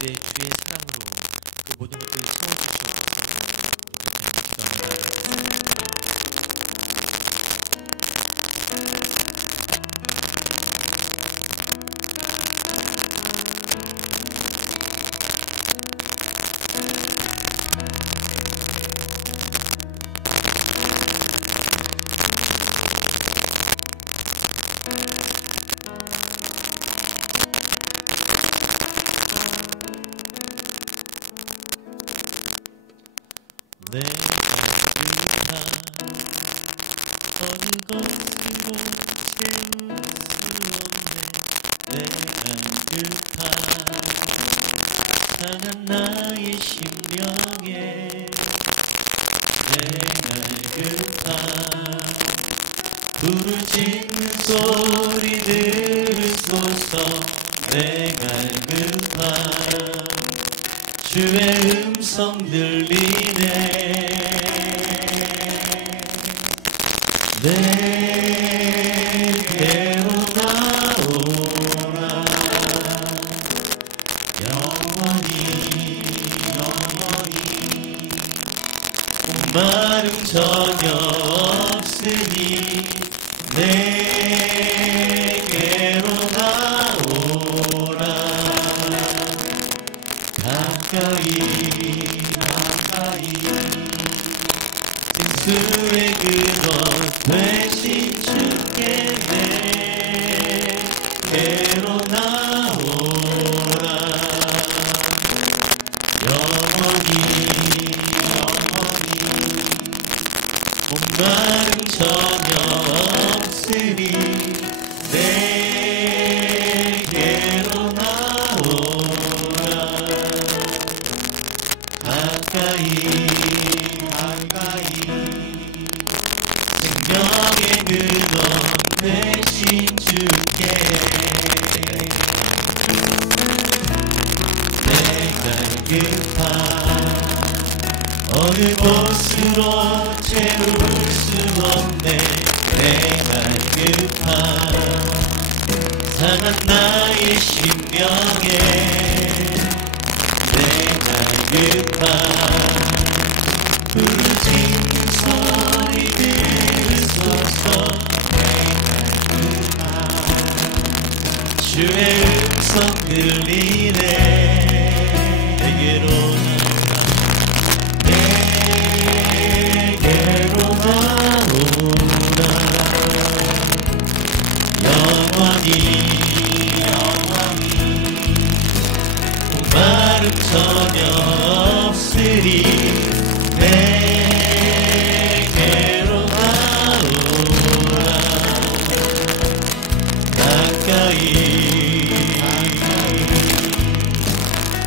내 주의 사랑으로 그 모든 것들을 채워주시옵소서. 내 가득한 어느 것으로 채울 수 없네. 내 가득한 상한 나의 심령에 내 가득한 부르짖는 소리 들으소서. 내 가득한 주의 음성 들리네. 내게로 나오라. 영원히 목마름 전혀 없으니 내게로 나오라. 가까이 생수의 근원 되신 주께 내게로 나오라. 영원히 목마름 전혀 없으니 내게로 나오라. 가까이 생명의 근원 되신 주께 내가 급한 어느 곳으로 채울 수 없네. 내가 급한 상한 나의 심령에 내가 급한 부르짖는 소리 들으소서. 주의 음성 들리네. 내게로 나오라. 영원히 목마름 전혀 없으리. 내게로 나오라. 가까이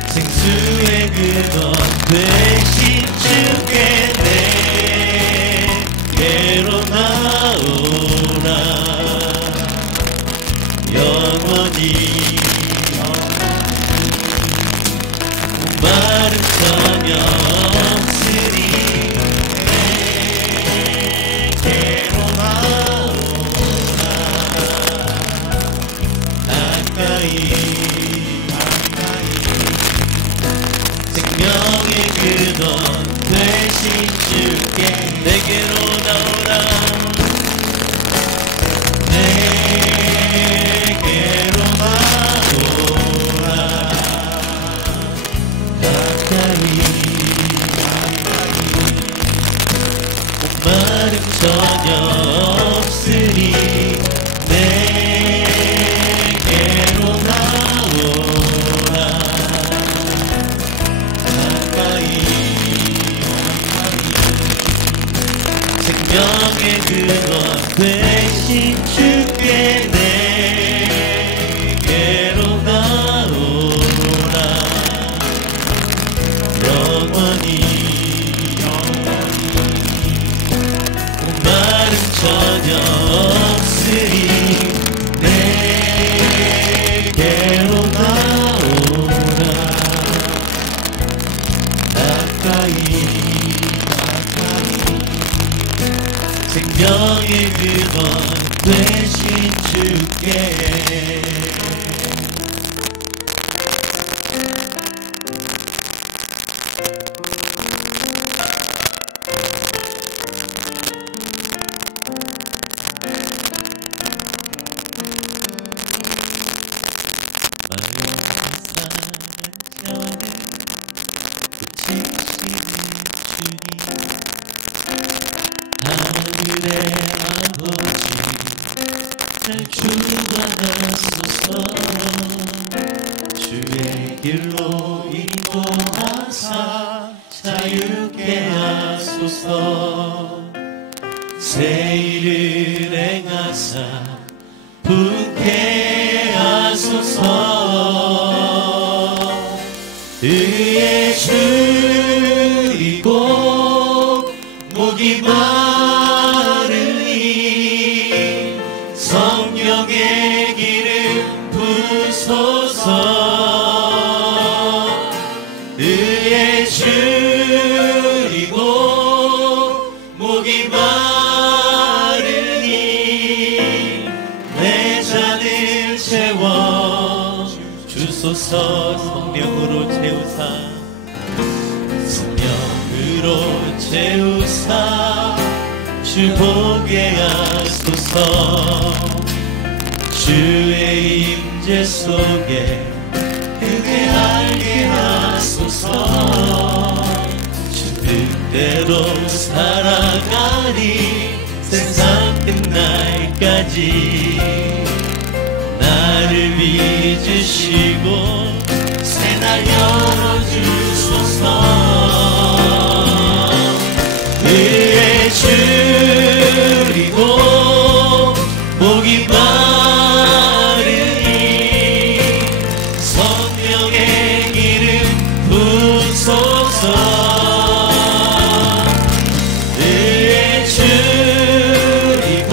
생수의 근원 되신 주께 내게로 나오라. 영원히 목마름 전혀 없으리. 내게로 나오라. 가까이 생명의 근원 되신 주께 내게로 나오라. 내게로 나오라. 가까이 목마름 전혀 없으니 내게로 나오라. 가까이 생명의 근원 되신 주께 내게로 나오라. 영원히 목마름 전혀 없으니 내게로 나오라. 가까이 생명의 근원 되신 주께 하늘의 아버지 날 주관하소서 주의 길로 인도하사 자유케 하소서 새 일을 행하사 분케 하소서 의에 줄이고 목이 마르니 성령의 기름 부소서 의에 줄이고 목이 마르니 내 잔을 채워 주소서 성령으로 채우사 성령으로 채우사 주 보게 하소서 주의 임재 속에 은혜 알게 하소서 주 뜻대로 살아가니 세상 끝날까지 나를 빚으시고 새날 열어주소서 의에 줄이고 목이 마르니 성령의 기름 부소서 의에 줄이고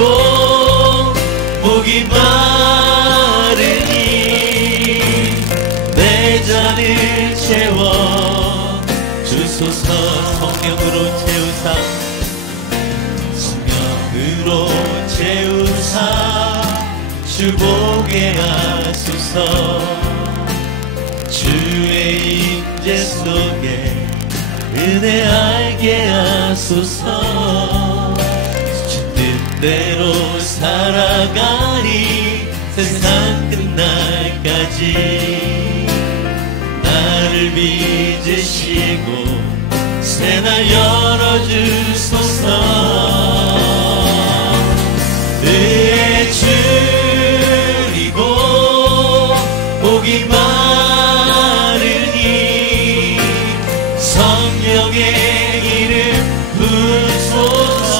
목이 마르니 내 잔을 채워 주소서 성령으로 채우사 성령으로 채우사 주 보게 하소서 주의 임재 속에 은혜 알게 하소서 주 뜻대로 살아가니 세상 끝날까지 나를 빚으시고 새날 열어주소서 의에 줄이고 목이 마르니 성령의 기름 부소서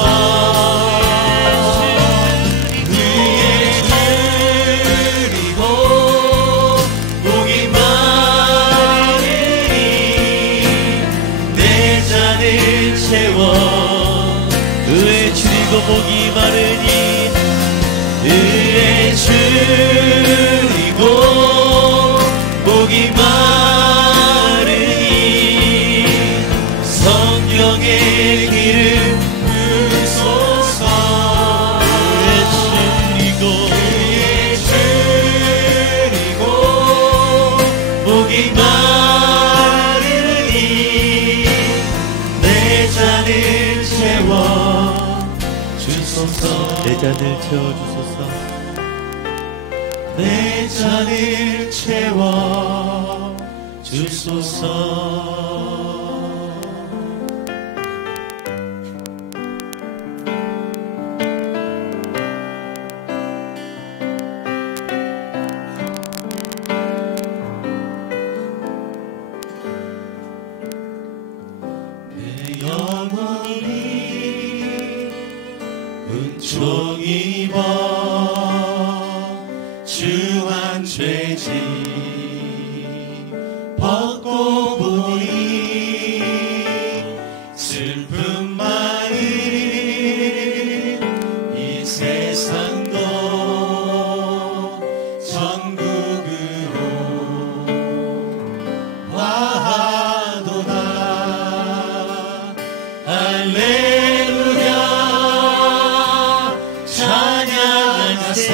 의에 줄이고 목이 마르니 내 잔을 채워 의에 줄이고 목이 마르니 의에 줄이고 목이 마르니 성령의 기름 부소서 의에 줄이고 목이 마르니 내 잔을 채워 주소서 내 잔을 채워주소서 내 잔을 채워 주소서 내 영혼이 은총 입어 주한 죄짐 벗고 보니 슬픈 마음 이 세상도 천국으로 와도다 할렐루야 찬양하세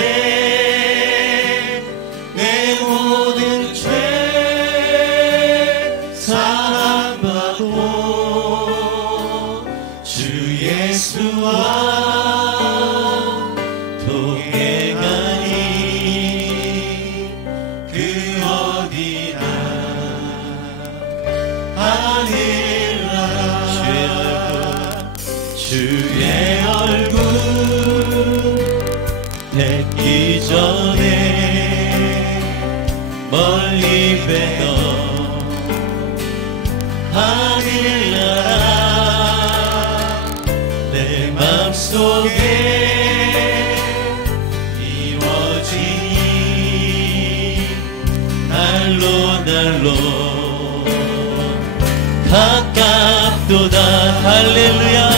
내 모든 길로 가깝도다. 할렐루야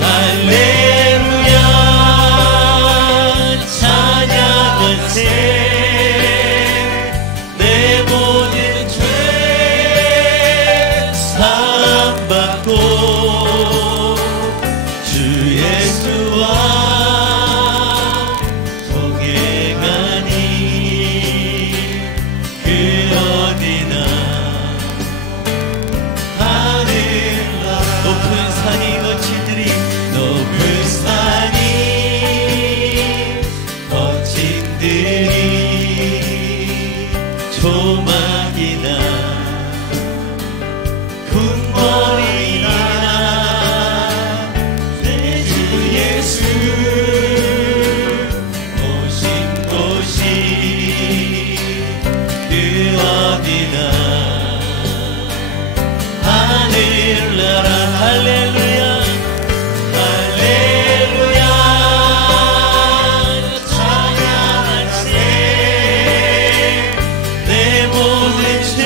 할렐루야 찬양하세. 내 모든 죄 사함받고 주 예수와 동행하니 그 어디나 하늘나라. 높은 산이 거친들이 높은 산이 거친들이 조막이나 궁궐이나 내 주 예수 오신 곳이 그 어디나 하늘나라. 할렐루야 할렐루야 찬양하세. 내 모든 죄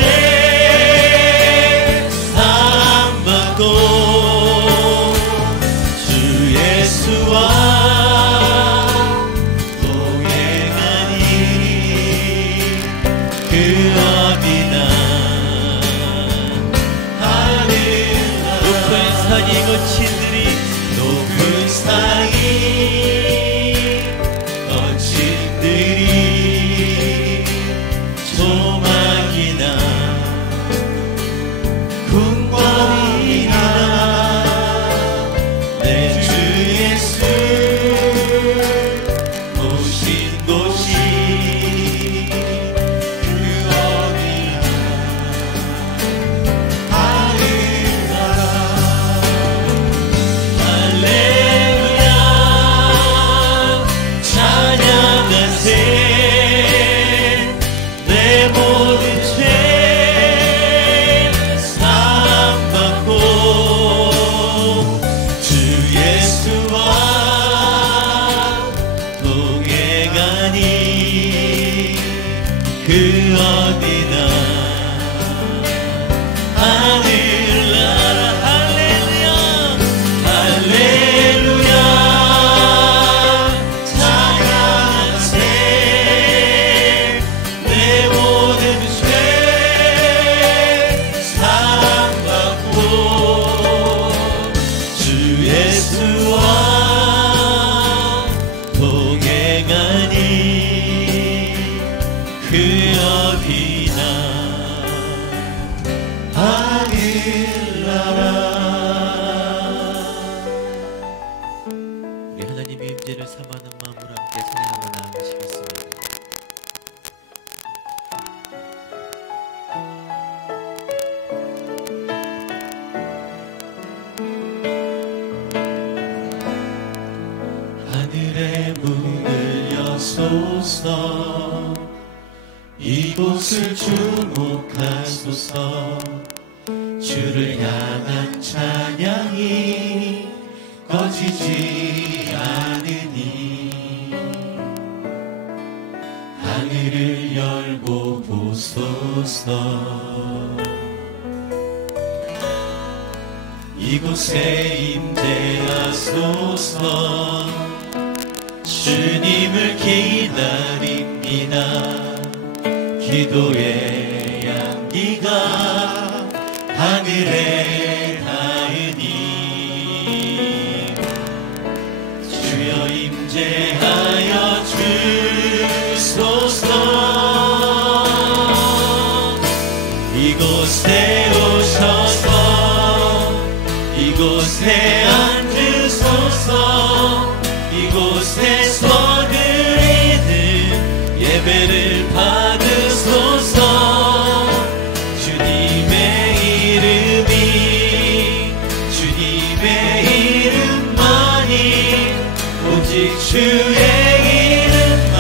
사함받고 주 예수와 동행하니 그 어디나 하늘나라. 높은 산이 거친들이 높은 산이 거친들이 조막이나 궁궐이나 내 주 예수 오신 곳이 그 어디나 하늘나라. 할렐루야 찬양하세. 내 모든 죄 사함받고 주 예수와 동행하니 그 어디나 하늘나라. 할렐루야 할렐루야 찬양하세. 내 모든 죄 사함받고 주 예수와 동행하니 그 어디나 하늘나라. 우리 하나님의 임재를 삼하는 마음으로 함께 찬양하며 나아가시겠습니다. 하늘의 문을 여소서. 이곳을 주목하소서. 주를 향한 찬양이 꺼지지 않으니 하늘을 열고 보소서. 이곳에 임재하소서. 주님을 기다립니다. 기도의 향기가 하늘에 닿으니 주여 임재하여 주소서. 이곳에 오셔서 이곳에 앉으소서. 이곳에서 드리는 예배를 받으소서. 주님의 이름이 주님의 이름만이 오직 주의 이름만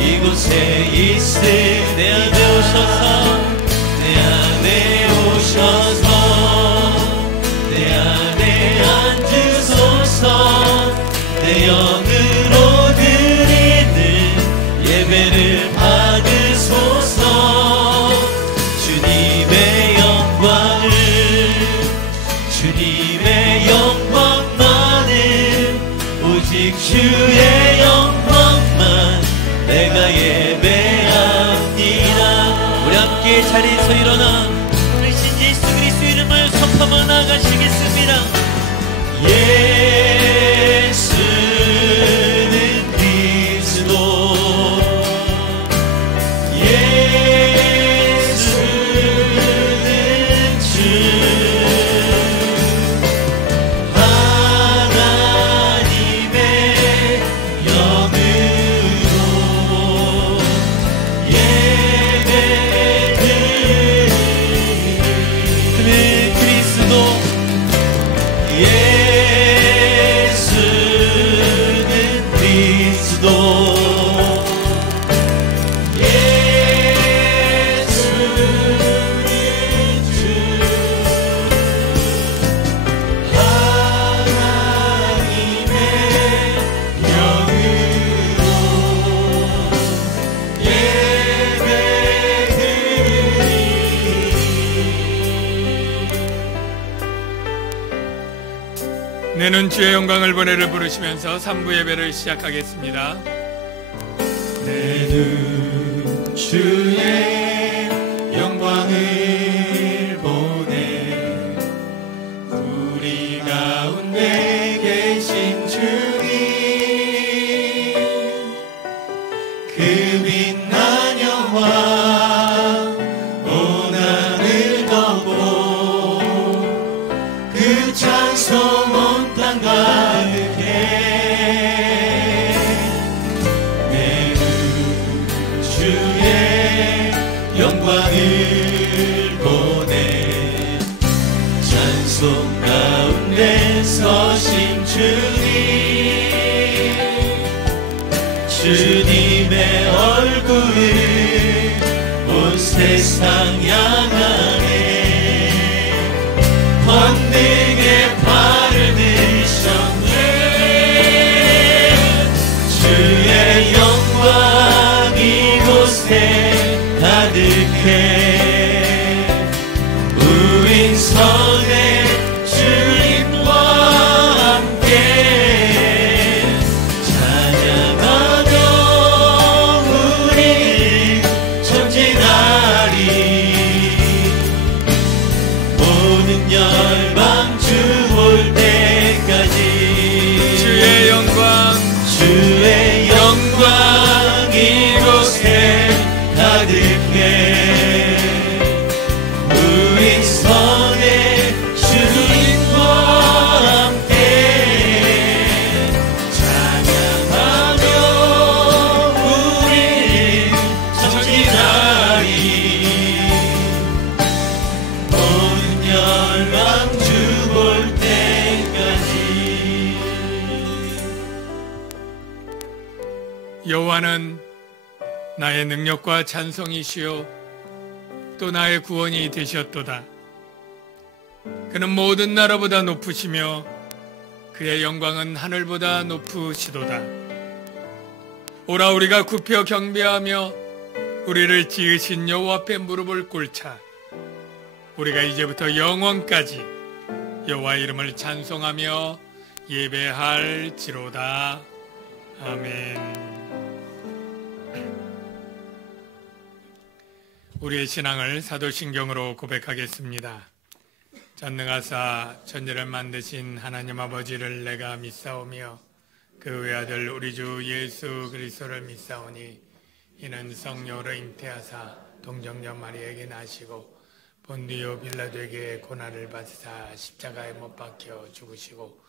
이곳에 있으. 내 안에 오셔서 내 안에 오셔서 내 안에 앉으소서. 내 영으로 드리는 예배를 받으소서. 주의 영광만 내가 예배합니다. 우리 함께 자리에서 일어나 우리 신 예수 그리스도 이름을 선포하며 나가시겠습니다. 예수는 그리스도, 예수는 주, 하나님의 영으로 예배드리니 그는 그리스도 예수는 그리스도, 예수는 주, 하나님의 영으로 예배드리니. 내는 주의 영광을 보내를 부르시면서 3부 예배를 시작하겠습니다. 내는 주의 영광을 보내 우리 가운데 계신 주님, 그 빛난 영광 온 하늘 덮고 그 찬송 온 땅 가득해. 내는 주의 영광을 보내 찬송 가운데 서신 주님, 주님의 얼굴을 온 세상 향하네. 번능의 발을 드셨네. 주의 영광 이곳에 가득해. 우린 선의 주님과 함께 찬양하며 우리 전진하리. 모든 열방 주 올 때까지 주의 영광, 주의 영광 이곳에 가득해. 우리 선의 주님과 함께 찬양하며 우리 전진하리. 모든 열방 주 볼 때까지. 여호와는 나의 능력과 찬송이시요 또 나의 구원이 되셨도다. 그는 모든 나라보다 높으시며 그의 영광은 하늘보다 높으시도다. 오라 우리가 굽혀 경배하며 우리를 지으신 여호와 앞에 무릎을 꿇자. 우리가 이제부터 영원까지 여호와 이름을 찬송하며 예배할지로다. 아멘. 우리의 신앙을 사도신경으로 고백하겠습니다. 전능하사 천지를 만드신 하나님 아버지를 내가 믿사오며 그 외아들 우리 주 예수 그리스도를 믿사오니 이는 성령으로 잉태하사 동정녀 마리아에게 나시고 본디오 빌라도에게 고난을 받으사 십자가에 못 박혀 죽으시고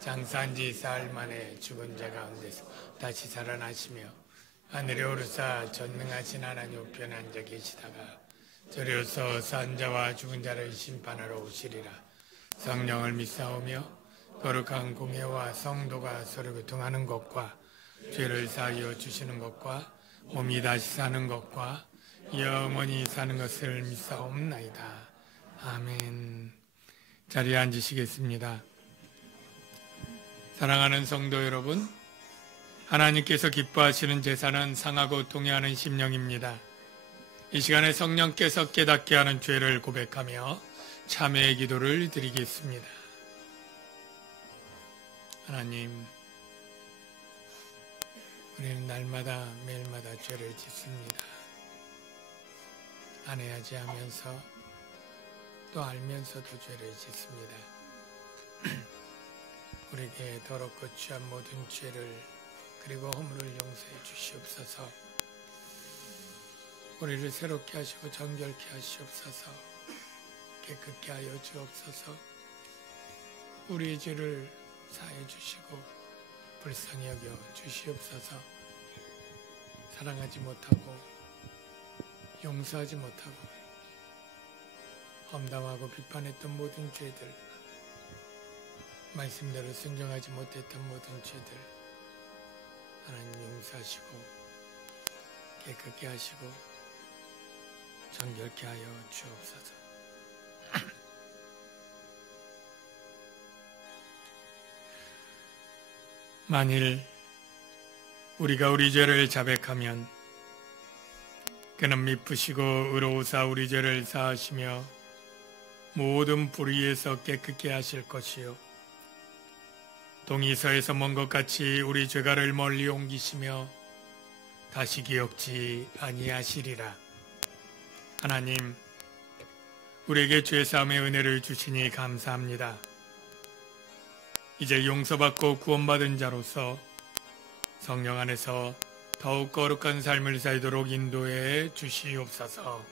장사한 지 사흘 만에 죽은 자 가운데서 다시 살아나시며 하늘에 오르사 전능하신 하나님 우편에 앉아 계시다가 저리로서 산 자와 죽은 자를 심판하러 오시리라. 성령을 믿사오며 거룩한 공예와 성도가 서로 교통하는 것과 죄를 사하여 주시는 것과 몸이 다시 사는 것과 영원히 사는 것을 믿사옵나이다. 아멘. 자리에 앉으시겠습니다. 사랑하는 성도 여러분, 하나님께서 기뻐하시는 제사는 상하고 통회하는 심령입니다. 이 시간에 성령께서 깨닫게 하는 죄를 고백하며 참회의 기도를 드리겠습니다. 하나님, 우리는 날마다 매일마다 죄를 짓습니다. 안 해야지 하면서 또 알면서도 죄를 짓습니다. 우리에게 더럽고 취한 모든 죄를 그리고 허물을 용서해 주시옵소서. 우리를 새롭게 하시고 정결케 하시옵소서. 깨끗게 하여 주옵소서. 우리의 죄를 사해 주시고 불쌍히 여겨 주시옵소서. 사랑하지 못하고 용서하지 못하고 험담하고 비판했던 모든 죄들, 말씀대로 순종하지 못했던 모든 죄들 하나님 용서하시고 깨끗게 하시고 정결케 하여 주옵소서. 만일 우리가 우리 죄를 자백하면 그는 미쁘시고 의로우사 우리 죄를 사하시며 모든 불의에서 깨끗게 하실 것이요 동이 서에서 먼 것 같이 우리 죄가를 멀리 옮기시며 다시 기억지 아니하시리라. 하나님, 우리에게 죄사함의 은혜를 주시니 감사합니다. 이제 용서받고 구원받은 자로서 성령 안에서 더욱 거룩한 삶을 살도록 인도해 주시옵소서.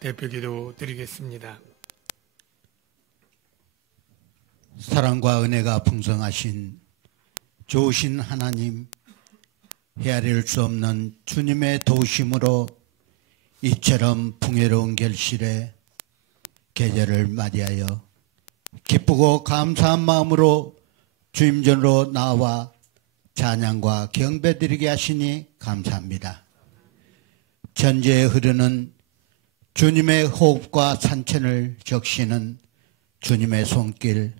대표기도 드리겠습니다. 사랑과 은혜가 풍성하신 좋으신 하나님, 헤아릴 수 없는 주님의 도우심으로 이처럼 풍요로운 결실에 계절을 맞이하여 기쁘고 감사한 마음으로 주임전으로 나와 찬양과 경배드리게 하시니 감사합니다. 전제에 흐르는 주님의 호흡과 산천을 적시는 주님의 손길,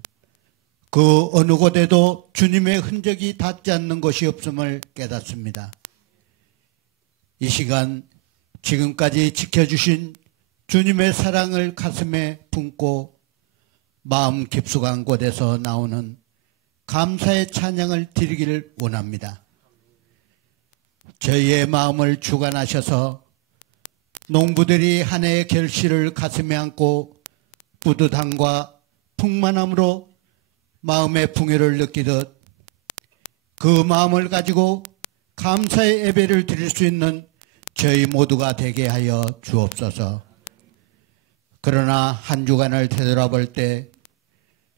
그 어느 곳에도 주님의 흔적이 닿지 않는 곳이 없음을 깨닫습니다. 이 시간 지금까지 지켜주신 주님의 사랑을 가슴에 품고 마음 깊숙한 곳에서 나오는 감사의 찬양을 드리기를 원합니다. 저희의 마음을 주관하셔서 농부들이 한 해의 결실을 가슴에 안고 뿌듯함과 풍만함으로 마음의 풍요를 느끼듯 그 마음을 가지고 감사의 예배를 드릴 수 있는 저희 모두가 되게 하여 주옵소서. 그러나 한 주간을 되돌아볼 때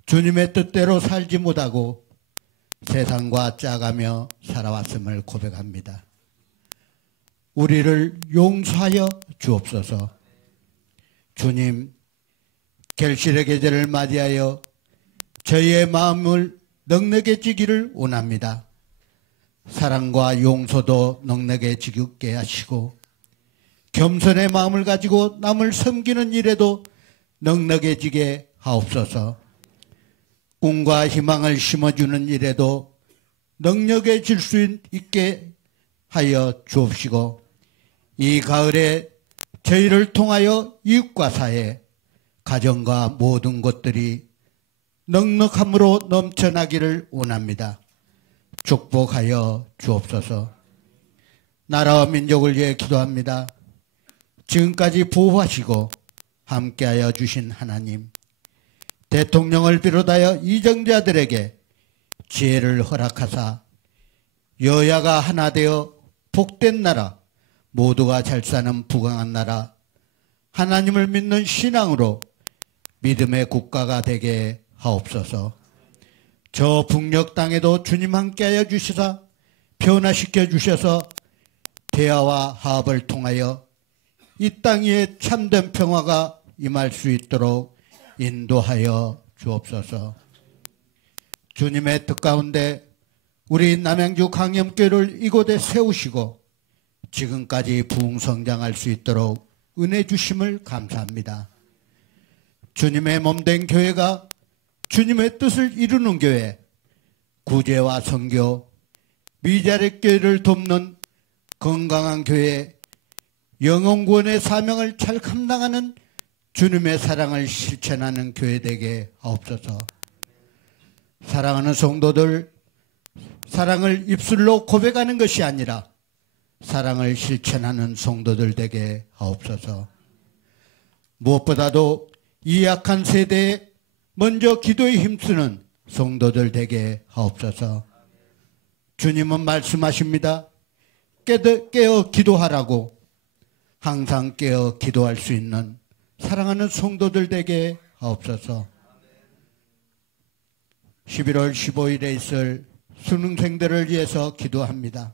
주님의 뜻대로 살지 못하고 세상과 짜가며 살아왔음을 고백합니다. 우리를 용서하여 주옵소서. 주님, 결실의 계절을 맞이하여 저희의 마음을 넉넉해지기를 원합니다. 사랑과 용서도 넉넉해지게 하시고 겸손의 마음을 가지고 남을 섬기는 일에도 넉넉해지게 하옵소서. 꿈과 희망을 심어주는 일에도 넉넉해질 수 있게 하여 주옵시고 이 가을에 저희를 통하여 이웃과 사회, 가정과 모든 것들이 넉넉함으로 넘쳐나기를 원합니다. 축복하여 주옵소서. 나라와 민족을 위해 기도합니다. 지금까지 보호하시고 함께하여 주신 하나님, 대통령을 비롯하여 이정자들에게 지혜를 허락하사 여야가 하나 되어 복된 나라, 모두가 잘 사는 부강한 나라, 하나님을 믿는 신앙으로 믿음의 국가가 되게 하옵소서. 저 북녘 땅에도 주님 함께하여 주시사 변화시켜 주셔서 대화와 화합을 통하여 이 땅 위에 참된 평화가 임할 수 있도록 인도하여 주옵소서. 주님의 뜻 가운데 우리 남양주 강염교회를 이곳에 세우시고 지금까지 부흥성장할 수 있도록 은혜 주심을 감사합니다. 주님의 몸된 교회가 주님의 뜻을 이루는 교회, 구제와 선교, 미자립 교회를 돕는 건강한 교회, 영혼구원의 사명을 잘 감당하는 주님의 사랑을 실천하는 교회 되게 하옵소서. 사랑하는 성도들, 사랑을 입술로 고백하는 것이 아니라 사랑을 실천하는 성도들 되게 하옵소서. 무엇보다도 이 약한 세대에 먼저 기도에 힘쓰는 성도들 되게 하옵소서. 주님은 말씀하십니다. 깨어 기도하라고. 항상 깨어 기도할 수 있는 사랑하는 성도들 되게 하옵소서. 11월 15일에 있을 수능생들을 위해서 기도합니다.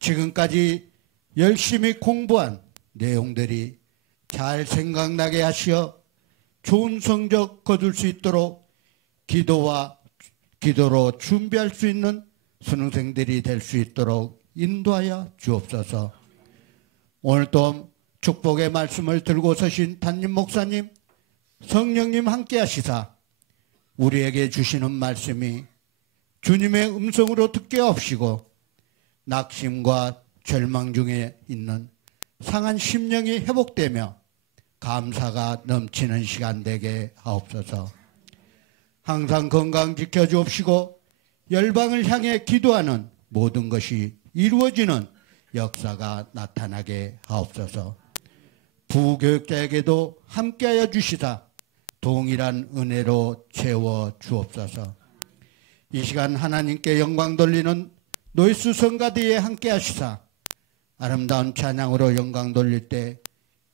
지금까지 열심히 공부한 내용들이 잘 생각나게 하시어 좋은 성적 거둘 수 있도록 기도로 준비할 수 있는 수능생들이 될 수 있도록 인도하여 주옵소서. 오늘 또 축복의 말씀을 들고 서신 담임 목사님, 성령님 함께 하시사 우리에게 주시는 말씀이 주님의 음성으로 듣게 하옵시고 낙심과 절망 중에 있는 상한 심령이 회복되며 감사가 넘치는 시간 되게 하옵소서. 항상 건강 지켜주옵시고 열방을 향해 기도하는 모든 것이 이루어지는 역사가 나타나게 하옵소서. 부교육자에게도 함께하여 주시다 동일한 은혜로 채워 주옵소서. 이 시간 하나님께 영광 돌리는 노이스 성가대에 함께 하시사 아름다운 찬양으로 영광 돌릴 때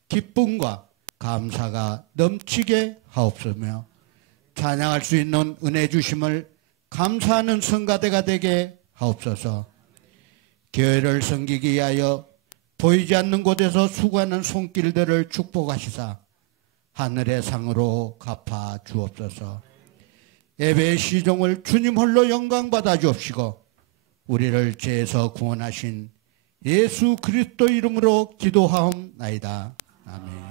기쁨과 감사가 넘치게 하옵소며 찬양할 수 있는 은혜 주심을 감사하는 성가대가 되게 하옵소서. 교회를 섬기기 위하여 보이지 않는 곳에서 수고하는 손길들을 축복하시사 하늘의 상으로 갚아 주옵소서. 예배의 시종을 주님 홀로 영광받아 주옵시고 우리를 죄에서 구원하신 예수 그리스도 이름으로 기도하옵나이다. 아멘.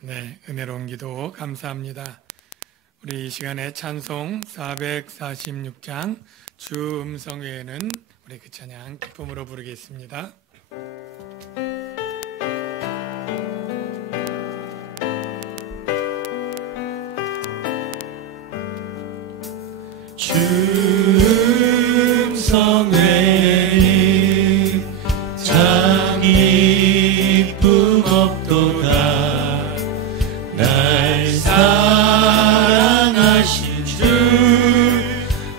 네, 은혜로운 기도 감사합니다. 우리 이 시간에 찬송 446장 주 음성 외에는 우리 그 찬양 기쁨으로 부르겠습니다. 주 음성 외에 참 기쁨 없도다. 날 사랑하신 주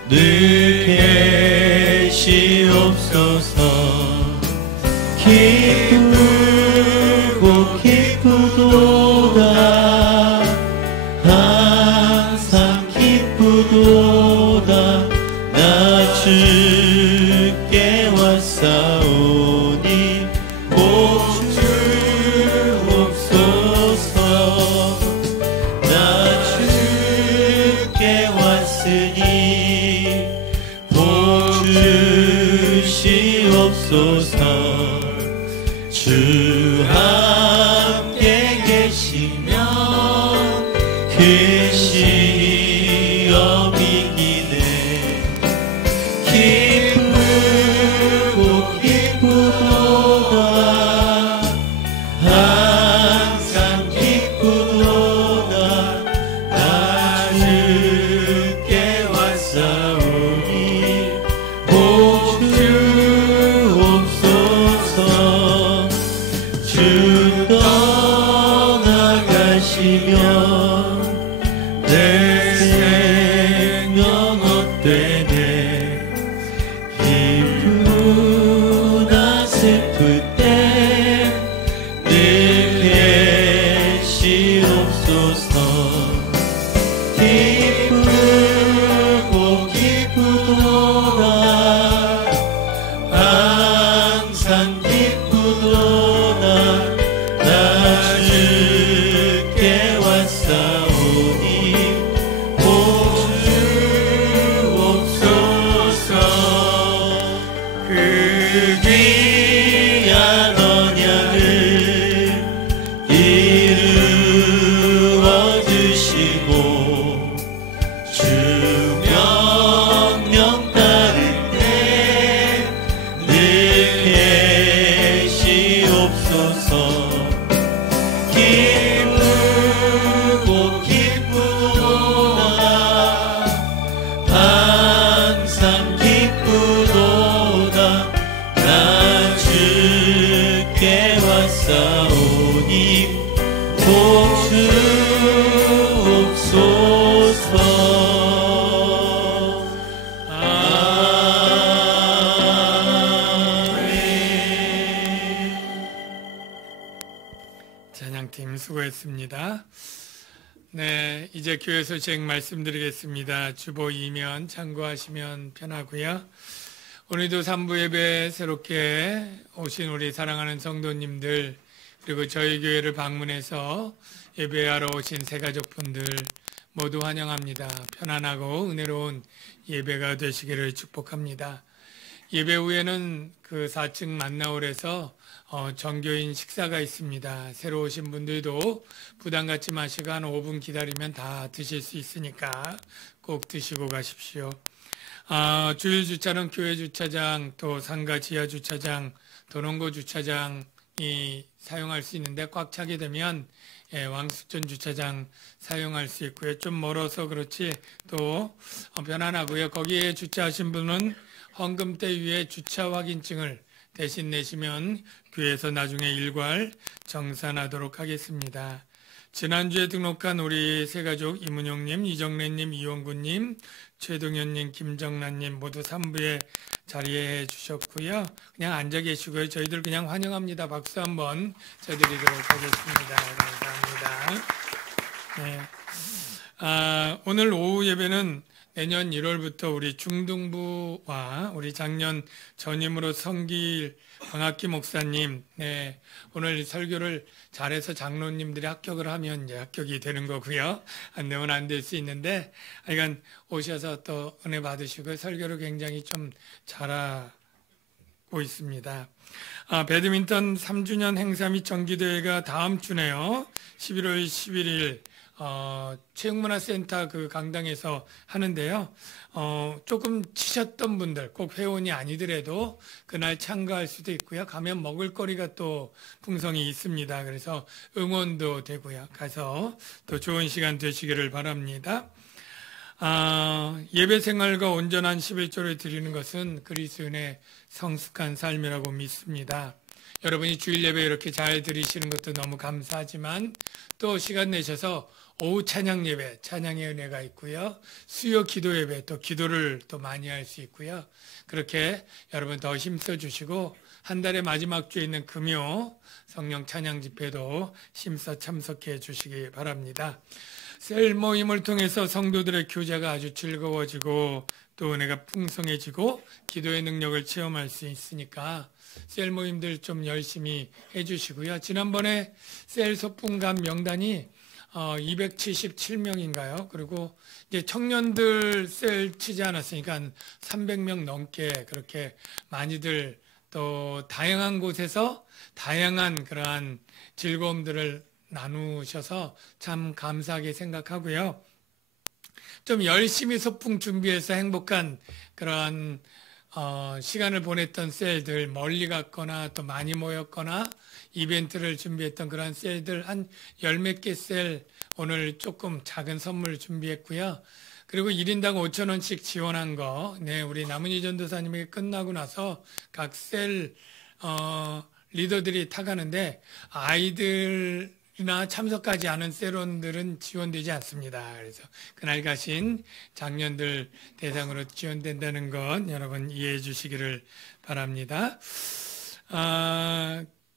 늘 계시옵소서. 기쁘고 기쁘도다. 항상 기쁘도다. 나 주께 왔사오니 복 주옵소서. 나 주께 왔으니 복 주시옵소서. 주 함께 계시면 그 시험이 기네. 기쁘고 기쁘도다. 항상 기쁘도다. 나 주께 왔사오니 복 주옵소서. 수고했습니다. 네, 이제 교회 소식 말씀드리겠습니다. 주보 2면 참고하시면 편하고요. 오늘도 3부 예배 새롭게 오신 우리 사랑하는 성도님들, 그리고 저희 교회를 방문해서 예배하러 오신 새가족분들 모두 환영합니다. 편안하고 은혜로운 예배가 되시기를 축복합니다. 예배 후에는 그 4층 만나홀에서 정교인 식사가 있습니다. 새로 오신 분들도 부담 갖지 마시고 한 5분 기다리면 다 드실 수 있으니까 꼭 드시고 가십시오. 주일 주차는 교회 주차장, 또 상가 지하 주차장, 도농고 주차장이 사용할 수 있는데 꽉 차게 되면 왕숙전 주차장 사용할 수 있고요. 좀 멀어서 그렇지 또 편안하고요. 거기에 주차하신 분은 헌금대 위에 주차 확인증을 대신 내시면 교회에서 나중에 일괄 정산하도록 하겠습니다. 지난주에 등록한 우리 새가족 이문용님, 이정래님, 이원구님, 최동현님, 김정란님 모두 3부에 자리해 주셨고요. 그냥 앉아 계시고요. 저희들 그냥 환영합니다. 박수 한번 쳐드리도록 하겠습니다. 감사합니다. 네. 오늘 오후 예배는 내년 1월부터 우리 중등부와 우리 작년 전임으로 섬길 방학기 목사님, 네, 오늘 설교를 잘해서 장로님들이 합격을 하면 이제 합격이 되는 거고요. 안 되면 안 될 수 있는데, 하여간 오셔서 또 은혜 받으시고 설교를 굉장히 좀 잘하고 있습니다. 배드민턴 3주년 행사 및 정기대회가 다음 주네요. 11월 11일. 체육문화센터 그 강당에서 하는데요. 조금 치셨던 분들, 꼭 회원이 아니더라도 그날 참가할 수도 있고요. 가면 먹을거리가 또 풍성히 있습니다. 그래서 응원도 되고요. 가서 또 좋은 시간 되시기를 바랍니다. 예배 생활과 온전한 11조를 드리는 것은 그리스도인의 성숙한 삶이라고 믿습니다. 여러분이 주일 예배 이렇게 잘 드리시는 것도 너무 감사하지만 또 시간 내셔서 오후 찬양 예배, 찬양의 은혜가 있고요. 수요 기도 예배, 또 기도를 또 많이 할 수 있고요. 그렇게 여러분 더 힘써 주시고 한 달의 마지막 주에 있는 금요 성령 찬양 집회도 힘써 참석해 주시기 바랍니다. 셀 모임을 통해서 성도들의 교제가 아주 즐거워지고 또 은혜가 풍성해지고 기도의 능력을 체험할 수 있으니까 셀 모임들 좀 열심히 해주시고요. 지난번에 셀 소풍감 명단이 277명인가요? 그리고 이제 청년들 셀 치지 않았으니까 한 300명 넘게 그렇게 많이들 또 다양한 곳에서 다양한 그러한 즐거움들을 나누셔서 참 감사하게 생각하고요. 좀 열심히 소풍 준비해서 행복한 그러한 시간을 보냈던 셀들, 멀리 갔거나 또 많이 모였거나 이벤트를 준비했던 그런 셀들 한 10몇 개 셀 오늘 조금 작은 선물 준비했고요. 그리고 1인당 5,000원씩 지원한 거, 네, 우리 남은희 전도사님에게 끝나고 나서 각 셀 리더들이 타가는데 아이들이나 참석하지 않은 셀원들은 지원되지 않습니다. 그래서 그날 가신 장년들 대상으로 지원된다는 건 여러분 이해해 주시기를 바랍니다.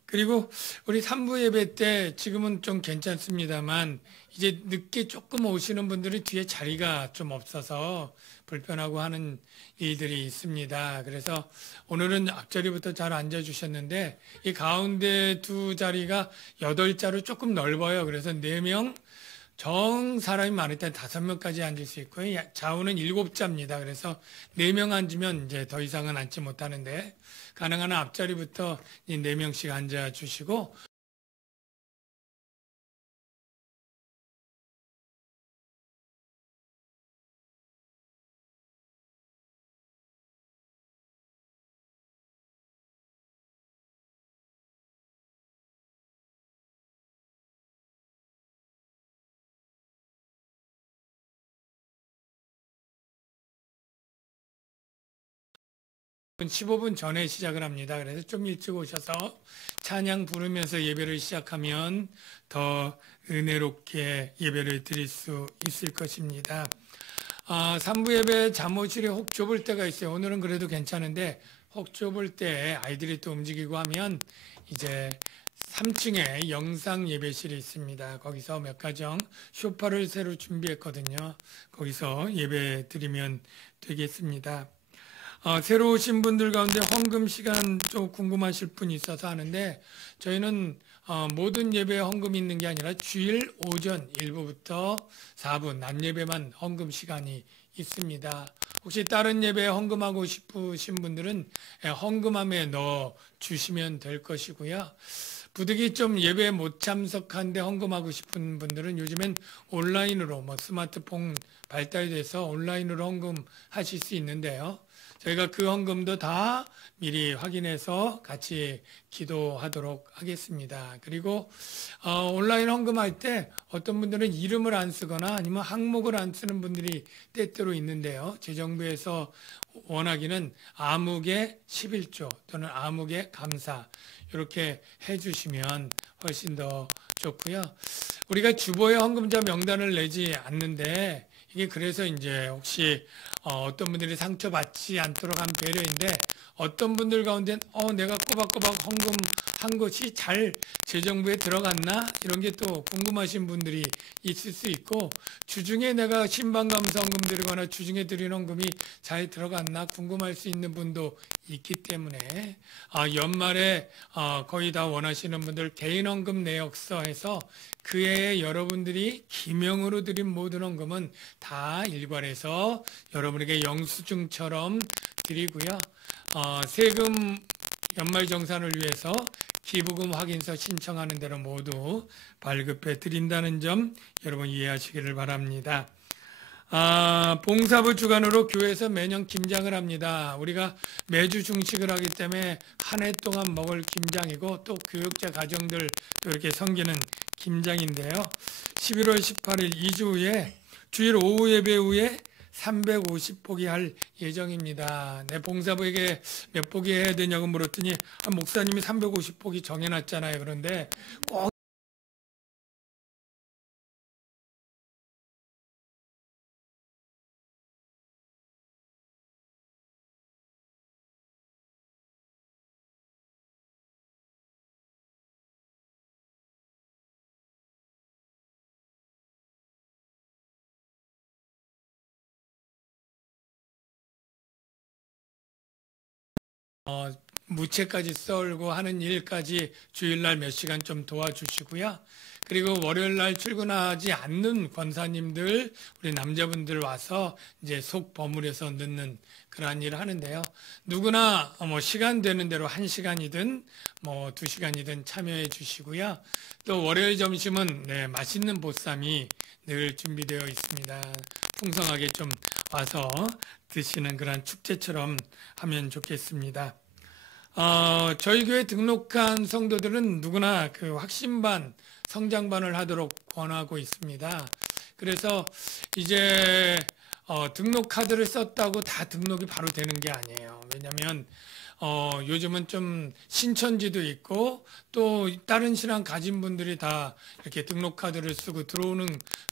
그리고 우리 3부 예배 때 지금은 좀 괜찮습니다만 이제 늦게 조금 오시는 분들은 뒤에 자리가 좀 없어서 불편하고 하는 일들이 있습니다. 그래서 오늘은 앞자리부터 잘 앉아주셨는데 이 가운데 두 자리가 8자로 조금 넓어요. 그래서 4명, 정 사람이 많을 때 5명까지 앉을 수 있고요. 좌우는 7자입니다. 그래서 4명 앉으면 이제 더 이상은 앉지 못하는데 가능한 앞자리부터 이 4명씩 앉아주시고 분 15분 전에 시작을 합니다. 그래서 좀 일찍 오셔서 찬양 부르면서 예배를 시작하면 더 은혜롭게 예배를 드릴 수 있을 것입니다. 3부 예배 잠옷실에 혹 좁을 때가 있어요. 오늘은 그래도 괜찮은데 혹 좁을 때 아이들이 또 움직이고 하면 이제 3층에 영상 예배실이 있습니다. 거기서 몇 가정 쇼파를 새로 준비했거든요. 거기서 예배 드리면 되겠습니다. 새로 오신 분들 가운데 헌금 시간 좀 궁금하실 분이 있어서 하는데, 저희는 모든 예배에 헌금이 있는 게 아니라 주일 오전 1부부터 4부 낮 예배만 헌금 시간이 있습니다. 혹시 다른 예배에 헌금하고 싶으신 분들은 헌금함에 넣어 주시면 될 것이고요. 부득이 좀 예배에 못 참석한데 헌금하고 싶은 분들은 요즘엔 온라인으로 스마트폰 발달돼서 온라인으로 헌금하실 수 있는데요. 저희가 그 헌금도 다 미리 확인해서 같이 기도하도록 하겠습니다. 그리고 온라인 헌금할 때 어떤 분들은 이름을 안 쓰거나 아니면 항목을 안 쓰는 분들이 때때로 있는데요. 재정부에서 원하기는 아무개 11조 또는 아무개 감사 이렇게 해주시면 훨씬 더 좋고요. 우리가 주보에 헌금자 명단을 내지 않는데, 이게 그래서 이제 혹시 어떤 분들이 상처받지 않도록 한 배려인데, 어떤 분들 가운데는 내가 꼬박꼬박 헌금한 것이 잘 재정부에 들어갔나? 이런 게 또 궁금하신 분들이 있을 수 있고, 주중에 내가 신방감사 헌금 드리거나 주중에 드린 헌금이 잘 들어갔나 궁금할 수 있는 분도 있기 때문에 연말에 거의 다 원하시는 분들 개인 헌금 내역서 해서 그해 여러분들이 기명으로 드린 모든 헌금은 다 일괄해서 여러분에게 영수증처럼 드리고요. 세금 연말정산을 위해서 기부금 확인서 신청하는 대로 모두 발급해 드린다는 점 여러분 이해하시기를 바랍니다. 봉사부 주관으로 교회에서 매년 김장을 합니다. 우리가 매주 중식을 하기 때문에 한 해 동안 먹을 김장이고, 또 교육자 가정들 이렇게 섬기는 김장인데요. 11월 18일 2주 후에 주일 오후 예배 후에 350포기 할 예정입니다. 내 봉사부에게 몇 포기 해야 되냐고 물었더니 목사님이 350포기 정해놨잖아요. 그런데 꼭 무채까지 썰고 하는 일까지 주일날 몇 시간 좀 도와주시고요. 그리고 월요일날 출근하지 않는 권사님들, 우리 남자분들 와서 이제 속 버무려서 넣는 그러한 일을 하는데요. 누구나 시간 되는 대로 1시간이든 2시간이든 참여해 주시고요. 또 월요일 점심은 맛있는 보쌈이 늘 준비되어 있습니다. 풍성하게 좀 와서 드시는 그런 축제처럼 하면 좋겠습니다. 저희 교회 등록한 성도들은 누구나 그 확신반, 성장반을 하도록 권하고 있습니다. 그래서 이제 등록 카드를 썼다고 다 등록이 바로 되는 게 아니에요. 왜냐하면 요즘은 좀 신천지도 있고 또 다른 신앙 가진 분들이 다 이렇게 등록 카드를 쓰고 들어오는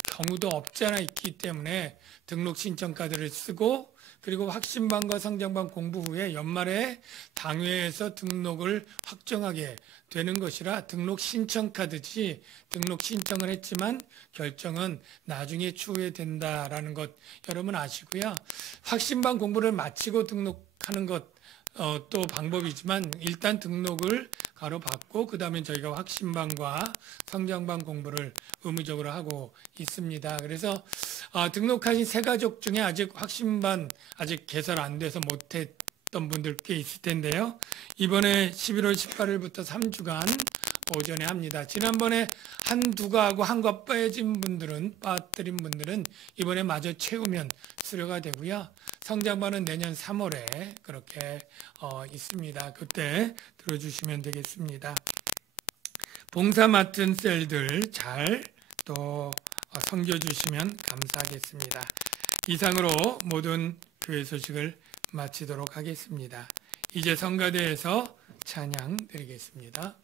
경우도 없지 않아 있기 때문에 등록 신청 카드를 쓰고, 그리고 확신반과 성장반 공부 후에 연말에 당회에서 등록을 확정하게 되는 것이라 등록 신청 카드지, 등록 신청을 했지만 결정은 나중에 추후에 된다라는 것 여러분 아시고요. 확신반 공부를 마치고 등록하는 것 또 방법이지만 일단 등록을 가로받고 그 다음에 저희가 확신반과 성장반 공부를 의무적으로 하고 있습니다. 그래서 등록하신 세 가족 중에 아직 확신반 아직 개설 안 돼서 못했던 분들 꽤 있을 텐데요. 이번에 11월 18일부터 3주간 오전에 합니다. 지난번에 한두 가하고 한 과 빠뜨린 분들은 이번에 마저 채우면 수료가 되고요. 성장반은 내년 3월에 그렇게 있습니다. 그때 들어주시면 되겠습니다. 봉사 맡은 셀들 잘 또 섬겨주시면 감사하겠습니다. 이상으로 모든 교회 소식을 마치도록 하겠습니다. 이제 성가대에서 찬양 드리겠습니다.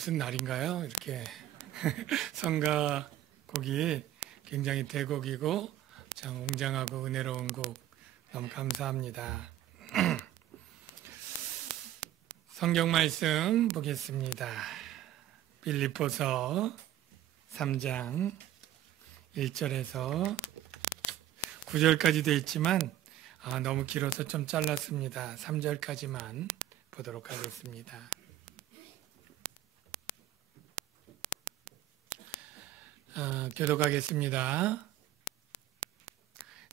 무슨 날인가요? 이렇게 성가곡이 굉장히 대곡이고 참 웅장하고 은혜로운 곡 너무 감사합니다. 성경 말씀 보겠습니다. 빌립보서 3장 1절에서 9절까지 되어 있지만 너무 길어서 좀 잘랐습니다. 3절까지만 보도록 하겠습니다. 교독하겠습니다.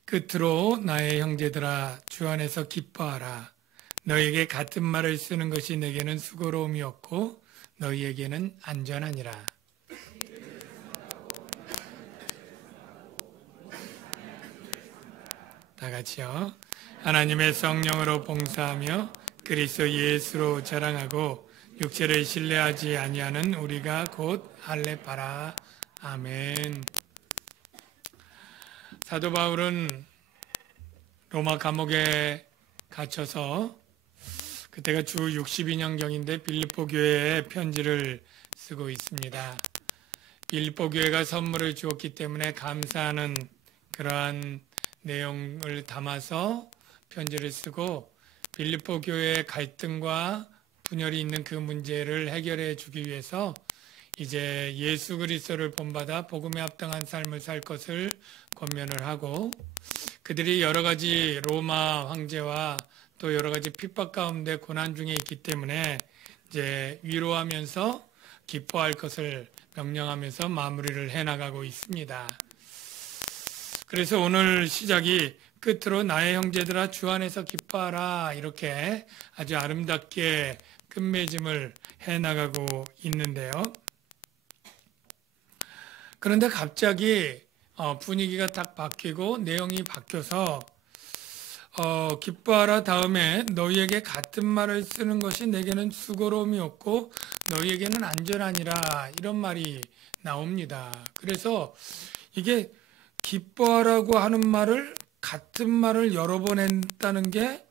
끝으로 나의 형제들아 주 안에서 기뻐하라. 너에게 같은 말을 쓰는 것이 내게는 수고로움이 없고 너희에게는 안전하니라. 다 같이요. 하나님의 성령으로 봉사하며 그리스도 예수로 자랑하고 육체를 신뢰하지 아니하는 우리가 곧 할례바라. 아멘. 사도 바울은 로마 감옥에 갇혀서 그때가 주 62년경인데 빌립보 교회에 편지를 쓰고 있습니다. 빌립보 교회가 선물을 주었기 때문에 감사하는 그러한 내용을 담아서 편지를 쓰고 빌립보 교회의 갈등과 분열이 있는 그 문제를 해결해 주기 위해서 이제 예수 그리스도를 본받아 복음에 합당한 삶을 살 것을 권면을 하고 그들이 여러 가지 로마 황제와 또 여러 가지 핍박 가운데 고난 중에 있기 때문에 이제 위로하면서 기뻐할 것을 명령하면서 마무리를 해나가고 있습니다. 그래서 오늘 시작이 끝으로 나의 형제들아 주 안에서 기뻐하라 이렇게 아주 아름답게 끝맺음을 해나가고 있는데요. 그런데 갑자기 분위기가 딱 바뀌고 내용이 바뀌어서 기뻐하라 다음에 너희에게 같은 말을 쓰는 것이 내게는 수고로움이 없고 너희에게는 안전하니라 이런 말이 나옵니다. 그래서 이게 기뻐하라고 하는 말을 같은 말을 여러 번 했다는 게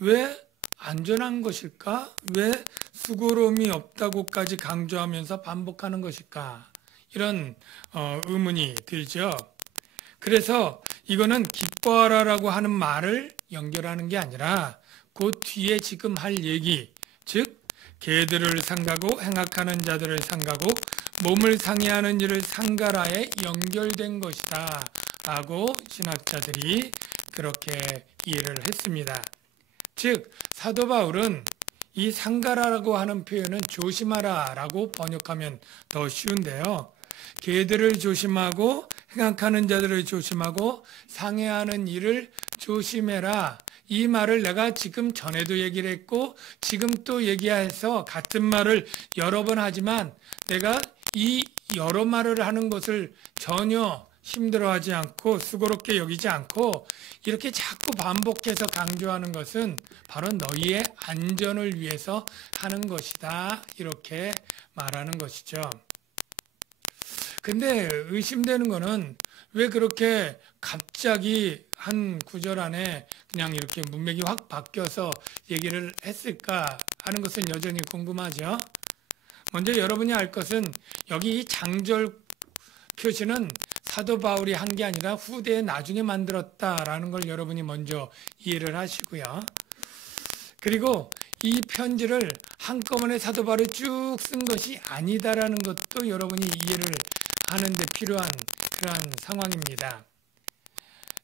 왜 안전한 것일까? 왜 수고로움이 없다고까지 강조하면서 반복하는 것일까? 이런 의문이 들죠. 그래서 이거는 기뻐하라라고 하는 말을 연결하는 게 아니라 그 뒤에 지금 할 얘기, 즉 개들을 상가고 행악하는 자들을 상가고 몸을 상해하는 일을 상가라에 연결된 것이다 라고 신학자들이 그렇게 이해를 했습니다. 즉 사도 바울은 이 상가라라고 하는 표현은 조심하라 라고 번역하면 더 쉬운데요. 개들을 조심하고 행악하는 자들을 조심하고 상해하는 일을 조심해라. 이 말을 내가 지금 전에도 얘기를 했고 지금 또 얘기해서 같은 말을 여러 번 하지만 내가 이 여러 말을 하는 것을 전혀 힘들어하지 않고 수고롭게 여기지 않고 이렇게 자꾸 반복해서 강조하는 것은 바로 너희의 안전을 위해서 하는 것이다. 이렇게 말하는 것이죠. 근데 의심되는 거는 왜 그렇게 갑자기 한 구절 안에 그냥 이렇게 문맥이 확 바뀌어서 얘기를 했을까 하는 것은 여전히 궁금하죠. 먼저 여러분이 알 것은 여기 이 장절 표시는 사도 바울이 한 게 아니라 후대에 나중에 만들었다라는 걸 여러분이 먼저 이해를 하시고요. 그리고 이 편지를 한꺼번에 사도 바울이 쭉 쓴 것이 아니다라는 것도 여러분이 이해를 하는 데 필요한 그러한 상황입니다.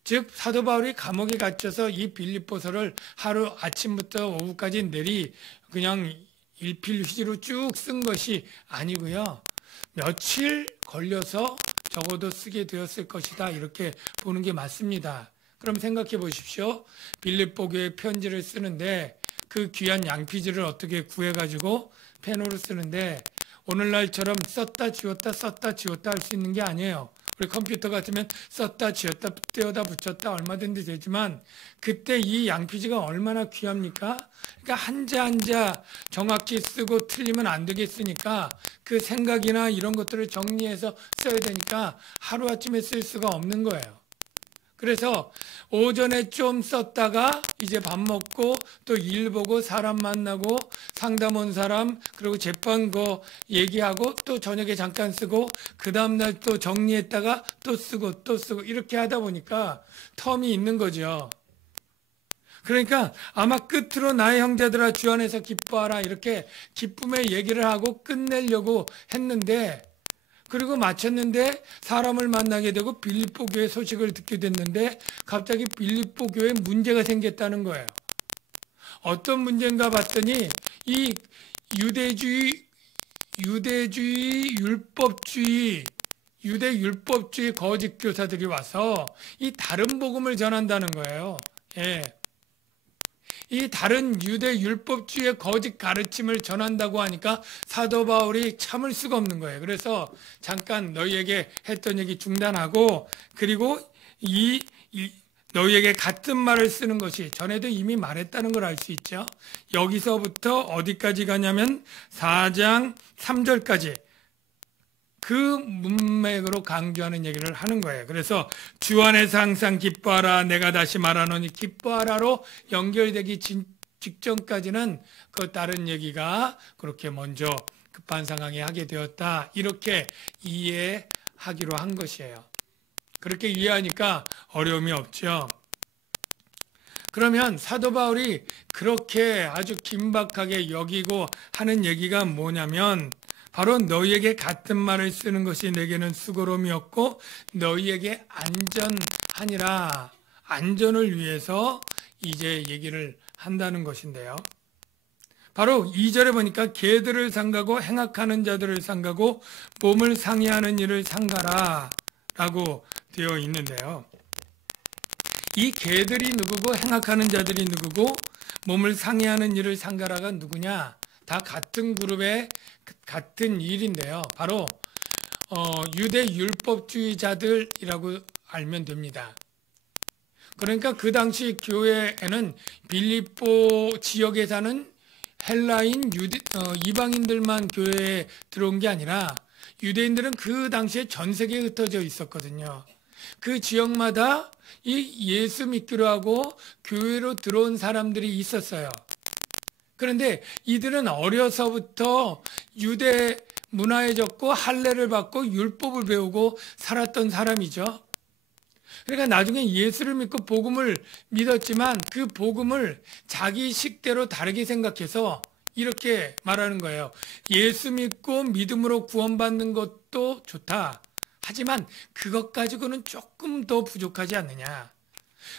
즉 사도 바울이 감옥에 갇혀서 이 빌립보서를 하루 아침부터 오후까지 내리 그냥 일필휘지로 쭉 쓴 것이 아니고요. 며칠 걸려서 적어도 쓰게 되었을 것이다 이렇게 보는 게 맞습니다. 그럼 생각해 보십시오. 빌립보 교회 편지를 쓰는데 그 귀한 양피지를 어떻게 구해가지고 펜으로 쓰는데 오늘날처럼 썼다 지웠다 할 수 있는 게 아니에요. 우리 컴퓨터 같으면 썼다 지웠다 떼어다 붙였다 얼마든지 되지만 그때 이 양피지가 얼마나 귀합니까? 그러니까 한자 한자 정확히 쓰고 틀리면 안 되겠으니까 그 생각이나 이런 것들을 정리해서 써야 되니까 하루아침에 쓸 수가 없는 거예요. 그래서 오전에 좀 썼다가 이제 밥 먹고 또 일 보고 사람 만나고 상담 온 사람 그리고 재판 거 얘기하고 또 저녁에 잠깐 쓰고 그 다음날 또 정리했다가 또 쓰고 이렇게 하다 보니까 텀이 있는 거죠. 그러니까 아마 끝으로 나의 형제들아 주 안에서 기뻐하라 이렇게 기쁨의 얘기를 하고 끝내려고 했는데 그리고 마쳤는데 사람을 만나게 되고 빌립보 교회 소식을 듣게 됐는데 갑자기 빌립보 교회에 문제가 생겼다는 거예요. 어떤 문제인가 봤더니 이 유대 율법주의 거짓 교사들이 와서 이 다른 복음을 전한다는 거예요. 예. 이 다른 유대 율법주의의 거짓 가르침을 전한다고 하니까 사도 바울이 참을 수가 없는 거예요. 그래서 잠깐 너희에게 했던 얘기 중단하고 그리고 너희에게 같은 말을 쓰는 것이 전에도 이미 말했다는 걸 알 수 있죠. 여기서부터 어디까지 가냐면 4장 3절까지 그 문맥으로 강조하는 얘기를 하는 거예요. 그래서 주 안에서 항상 기뻐하라 내가 다시 말하노니 기뻐하라로 연결되기 직전까지는 그 다른 얘기가 그렇게 먼저 급한 상황에 하게 되었다. 이렇게 이해하기로 한 것이에요. 그렇게 이해하니까 어려움이 없죠. 그러면 사도 바울이 그렇게 아주 긴박하게 여기고 하는 얘기가 뭐냐면 바로 너희에게 같은 말을 쓰는 것이 내게는 수고로움이 없고 너희에게 안전하니라. 안전을 위해서 이제 얘기를 한다는 것인데요. 바로 2절에 보니까 개들을 상가고 행악하는 자들을 상가고 몸을 상해하는 일을 상가라 라고 되어 있는데요. 이 개들이 누구고 행악하는 자들이 누구고 몸을 상해하는 일을 상가라가 누구냐? 다 같은 그룹의 같은 일인데요. 바로 유대 율법주의자들이라고 알면 됩니다. 그러니까 그 당시 교회에는 빌립보 지역에 사는 헬라인 이방인들만 교회에 들어온 게 아니라 유대인들은 그 당시에 전 세계에 흩어져 있었거든요. 그 지역마다 이 예수 믿기로 하고 교회로 들어온 사람들이 있었어요. 그런데 이들은 어려서부터 유대 문화에 젖고 할례를 받고 율법을 배우고 살았던 사람이죠. 그러니까 나중에 예수를 믿고 복음을 믿었지만 그 복음을 자기 식대로 다르게 생각해서 이렇게 말하는 거예요. 예수 믿고 믿음으로 구원받는 것도 좋다. 하지만 그것 가지고는 조금 더 부족하지 않느냐.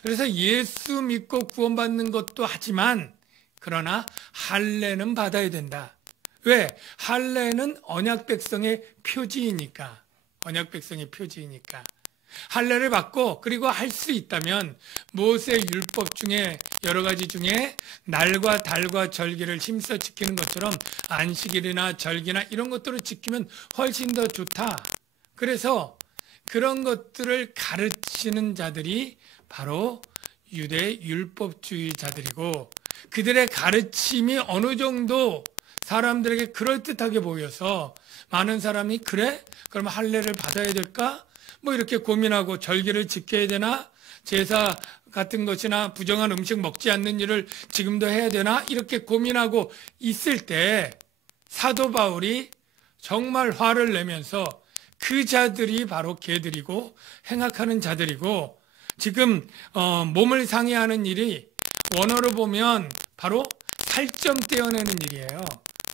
그래서 예수 믿고 구원받는 것도 하지만 그러나 할례는 받아야 된다. 왜? 할례는 언약 백성의 표지이니까. 언약 백성의 표지이니까. 할례를 받고 그리고 할 수 있다면 모세 율법 중에 여러 가지 중에 날과 달과 절기를 힘써 지키는 것처럼 안식일이나 절기나 이런 것들을 지키면 훨씬 더 좋다. 그래서 그런 것들을 가르치는 자들이 바로 유대 율법주의자들이고 그들의 가르침이 어느 정도 사람들에게 그럴듯하게 보여서 많은 사람이 그래? 그럼 할례를 받아야 될까? 뭐 이렇게 고민하고 절기를 지켜야 되나? 제사 같은 것이나 부정한 음식 먹지 않는 일을 지금도 해야 되나? 이렇게 고민하고 있을 때 사도 바울이 정말 화를 내면서 그 자들이 바로 개들이고 행악하는 자들이고 지금 몸을 상해하는 일이 원어로 보면 바로 살점 떼어내는 일이에요.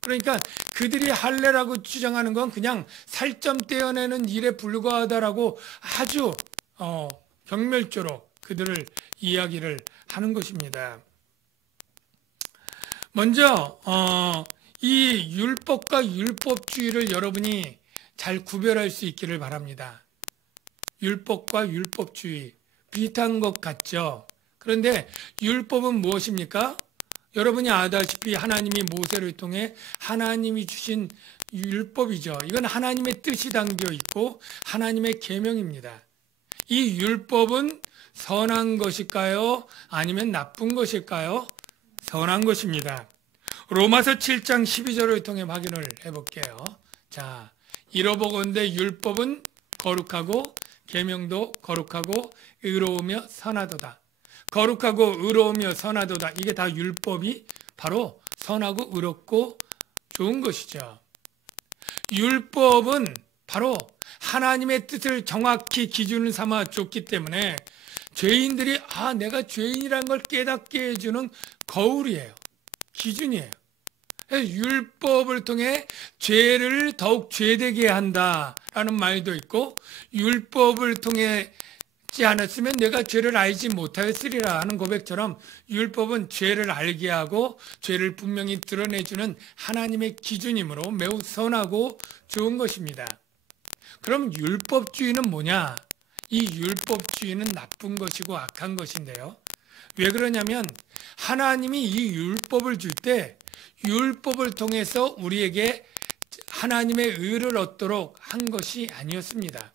그러니까 그들이 할례라고 주장하는 건 그냥 살점 떼어내는 일에 불과하다라고 아주 경멸조로 그들을 이야기를 하는 것입니다. 먼저 이 율법과 율법주의를 여러분이 잘 구별할 수 있기를 바랍니다. 율법과 율법주의 비슷한 것 같죠? 그런데 율법은 무엇입니까? 여러분이 아다시피 하나님이 모세를 통해 하나님이 주신 율법이죠. 이건 하나님의 뜻이 담겨 있고 하나님의 계명입니다. 이 율법은 선한 것일까요? 아니면 나쁜 것일까요? 선한 것입니다. 로마서 7장 12절을 통해 확인을 해볼게요. 자, 이러보건대 율법은 거룩하고 계명도 거룩하고 의로우며 선하도다. 거룩하고 의로우며 선하도다. 이게 다 율법이 바로 선하고 의롭고 좋은 것이죠. 율법은 바로 하나님의 뜻을 정확히 기준을 삼아 줬기 때문에 죄인들이 내가 죄인이라는 걸 깨닫게 해주는 거울이에요. 기준이에요. 율법을 통해 죄를 더욱 죄되게 한다라는 말도 있고, 율법을 통해 지 않았으면 내가 죄를 알지 못하였으리라 하는 고백처럼 율법은 죄를 알게 하고 죄를 분명히 드러내주는 하나님의 기준이므로 매우 선하고 좋은 것입니다. 그럼 율법주의는 뭐냐? 이 율법주의는 나쁜 것이고 악한 것인데요. 왜 그러냐면 하나님이 이 율법을 줄 때 율법을 통해서 우리에게 하나님의 의를 얻도록 한 것이 아니었습니다.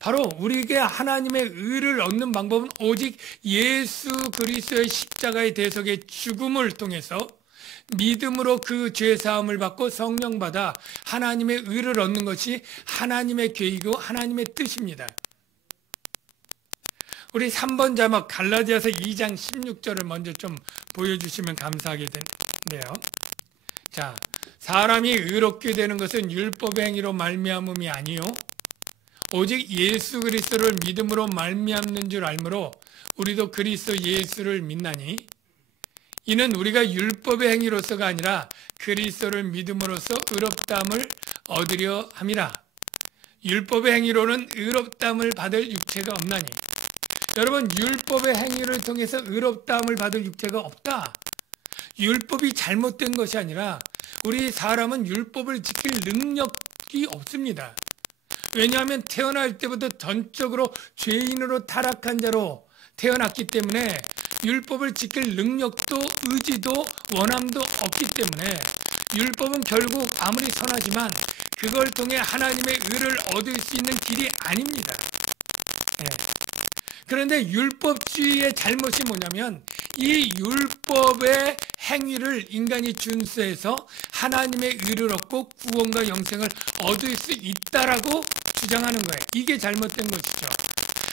바로 우리에게 하나님의 의를 얻는 방법은 오직 예수 그리스도의 십자가의 대속의 죽음을 통해서 믿음으로 그 죄사함을 받고 성령 받아 하나님의 의를 얻는 것이 하나님의 계획이고 하나님의 뜻입니다. 우리 3번 자막 갈라디아서 2장 16절을 먼저 좀 보여주시면 감사하겠네요. 자, 사람이 의롭게 되는 것은 율법의 행위로 말미암음이 아니요 오직 예수 그리스도를 믿음으로 말미암는 줄 알므로 우리도 그리스도 예수를 믿나니 이는 우리가 율법의 행위로서가 아니라 그리스도를 믿음으로써 의롭다함을 얻으려 함이라. 율법의 행위로는 의롭다함을 받을 육체가 없나니. 여러분, 율법의 행위를 통해서 의롭다함을 받을 육체가 없다. 율법이 잘못된 것이 아니라 우리 사람은 율법을 지킬 능력이 없습니다. 왜냐하면 태어날 때부터 전적으로 죄인으로 타락한 자로 태어났기 때문에 율법을 지킬 능력도 의지도 원함도 없기 때문에 율법은 결국 아무리 선하지만 그걸 통해 하나님의 의를 얻을 수 있는 길이 아닙니다. 그런데 율법주의의 잘못이 뭐냐면 이 율법의 행위를 인간이 준수해서 하나님의 의를 얻고 구원과 영생을 얻을 수 있다라고 주장하는 거예요. 이게 잘못된 것이죠.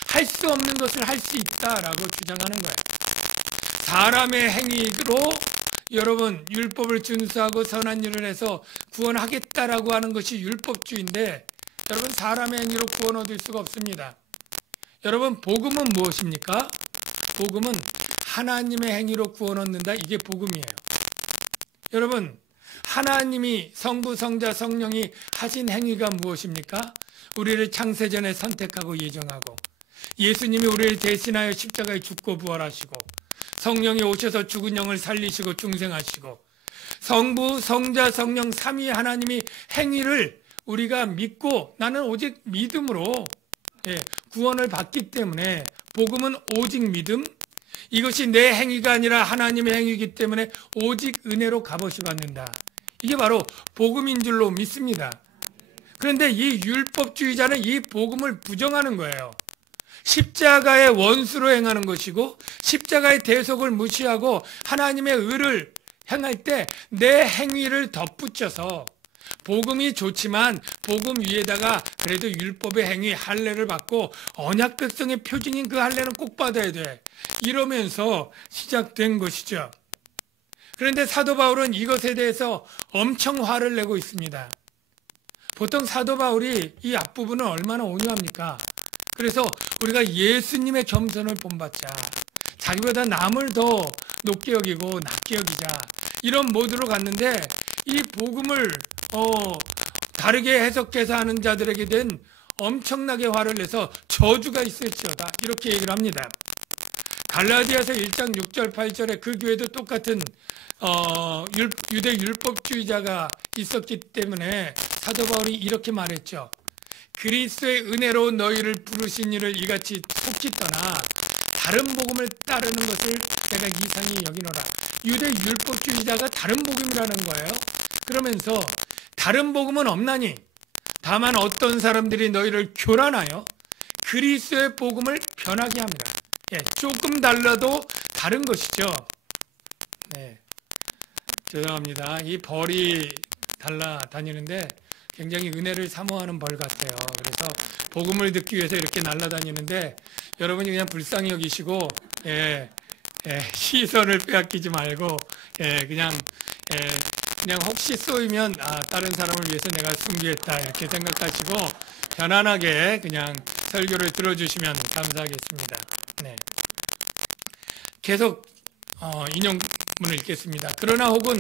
할 수 없는 것을 할 수 있다라고 주장하는 거예요. 사람의 행위로 여러분 율법을 준수하고 선한 일을 해서 구원하겠다라고 하는 것이 율법주의인데 여러분 사람의 행위로 구원 얻을 수가 없습니다. 여러분 복음은 무엇입니까? 복음은 하나님의 행위로 구원 얻는다. 이게 복음이에요. 여러분 하나님이 성부 성자 성령이 하신 행위가 무엇입니까? 우리를 창세전에 선택하고 예정하고 예수님이 우리를 대신하여 십자가에 죽고 부활하시고 성령이 오셔서 죽은 영을 살리시고 중생하시고 성부 성자 성령 삼위 하나님이 행위를 우리가 믿고 나는 오직 믿음으로 구원을 받기 때문에 복음은 오직 믿음, 이것이 내 행위가 아니라 하나님의 행위이기 때문에 오직 은혜로 값없이 받는다. 이게 바로 복음인 줄로 믿습니다. 그런데 이 율법주의자는 이 복음을 부정하는 거예요. 십자가의 원수로 행하는 것이고 십자가의 대속을 무시하고 하나님의 의를 행할 때 내 행위를 덧붙여서 복음이 좋지만 복음 위에다가 그래도 율법의 행위 할례를 받고 언약 백성의 표징인 그 할례는 꼭 받아야 돼. 이러면서 시작된 것이죠. 그런데 사도 바울은 이것에 대해서 엄청 화를 내고 있습니다. 보통 사도 바울이 이 앞부분은 얼마나 온유합니까? 그래서 우리가 예수님의 겸손을 본받자. 자기보다 남을 더 높게 여기고 낮게 여기자. 이런 모드로 갔는데 이 복음을 다르게 해석해서 하는 자들에게 된 엄청나게 화를 내서 저주가 있을지어다. 이렇게 얘기를 합니다. 갈라디아서 1장 6절 8절에 그 교회도 똑같은 유대 율법주의자가 있었기 때문에 사도 바울이 이렇게 말했죠. 그리스도의 은혜로 너희를 부르신 이를 이같이 속히 떠나 다른 복음을 따르는 것을 내가 이상히 여기노라. 유대 율법주의자가 다른 복음이라는 거예요. 그러면서 다른 복음은 없나니 다만 어떤 사람들이 너희를 교란하여 그리스도의 복음을 변하게 합니다. 조금 달라도 다른 것이죠. 죄송합니다. 이 벌이 달라다니는데 굉장히 은혜를 사모하는 벌 같아요. 그래서 복음을 듣기 위해서 이렇게 날아다니는데 여러분이 그냥 불쌍히 여기시고 시선을 빼앗기지 말고 그냥 혹시 쏘이면 다른 사람을 위해서 내가 순교했다 이렇게 생각하시고 편안하게 그냥 설교를 들어주시면 감사하겠습니다. 네. 계속 인용문을 읽겠습니다. 그러나 혹은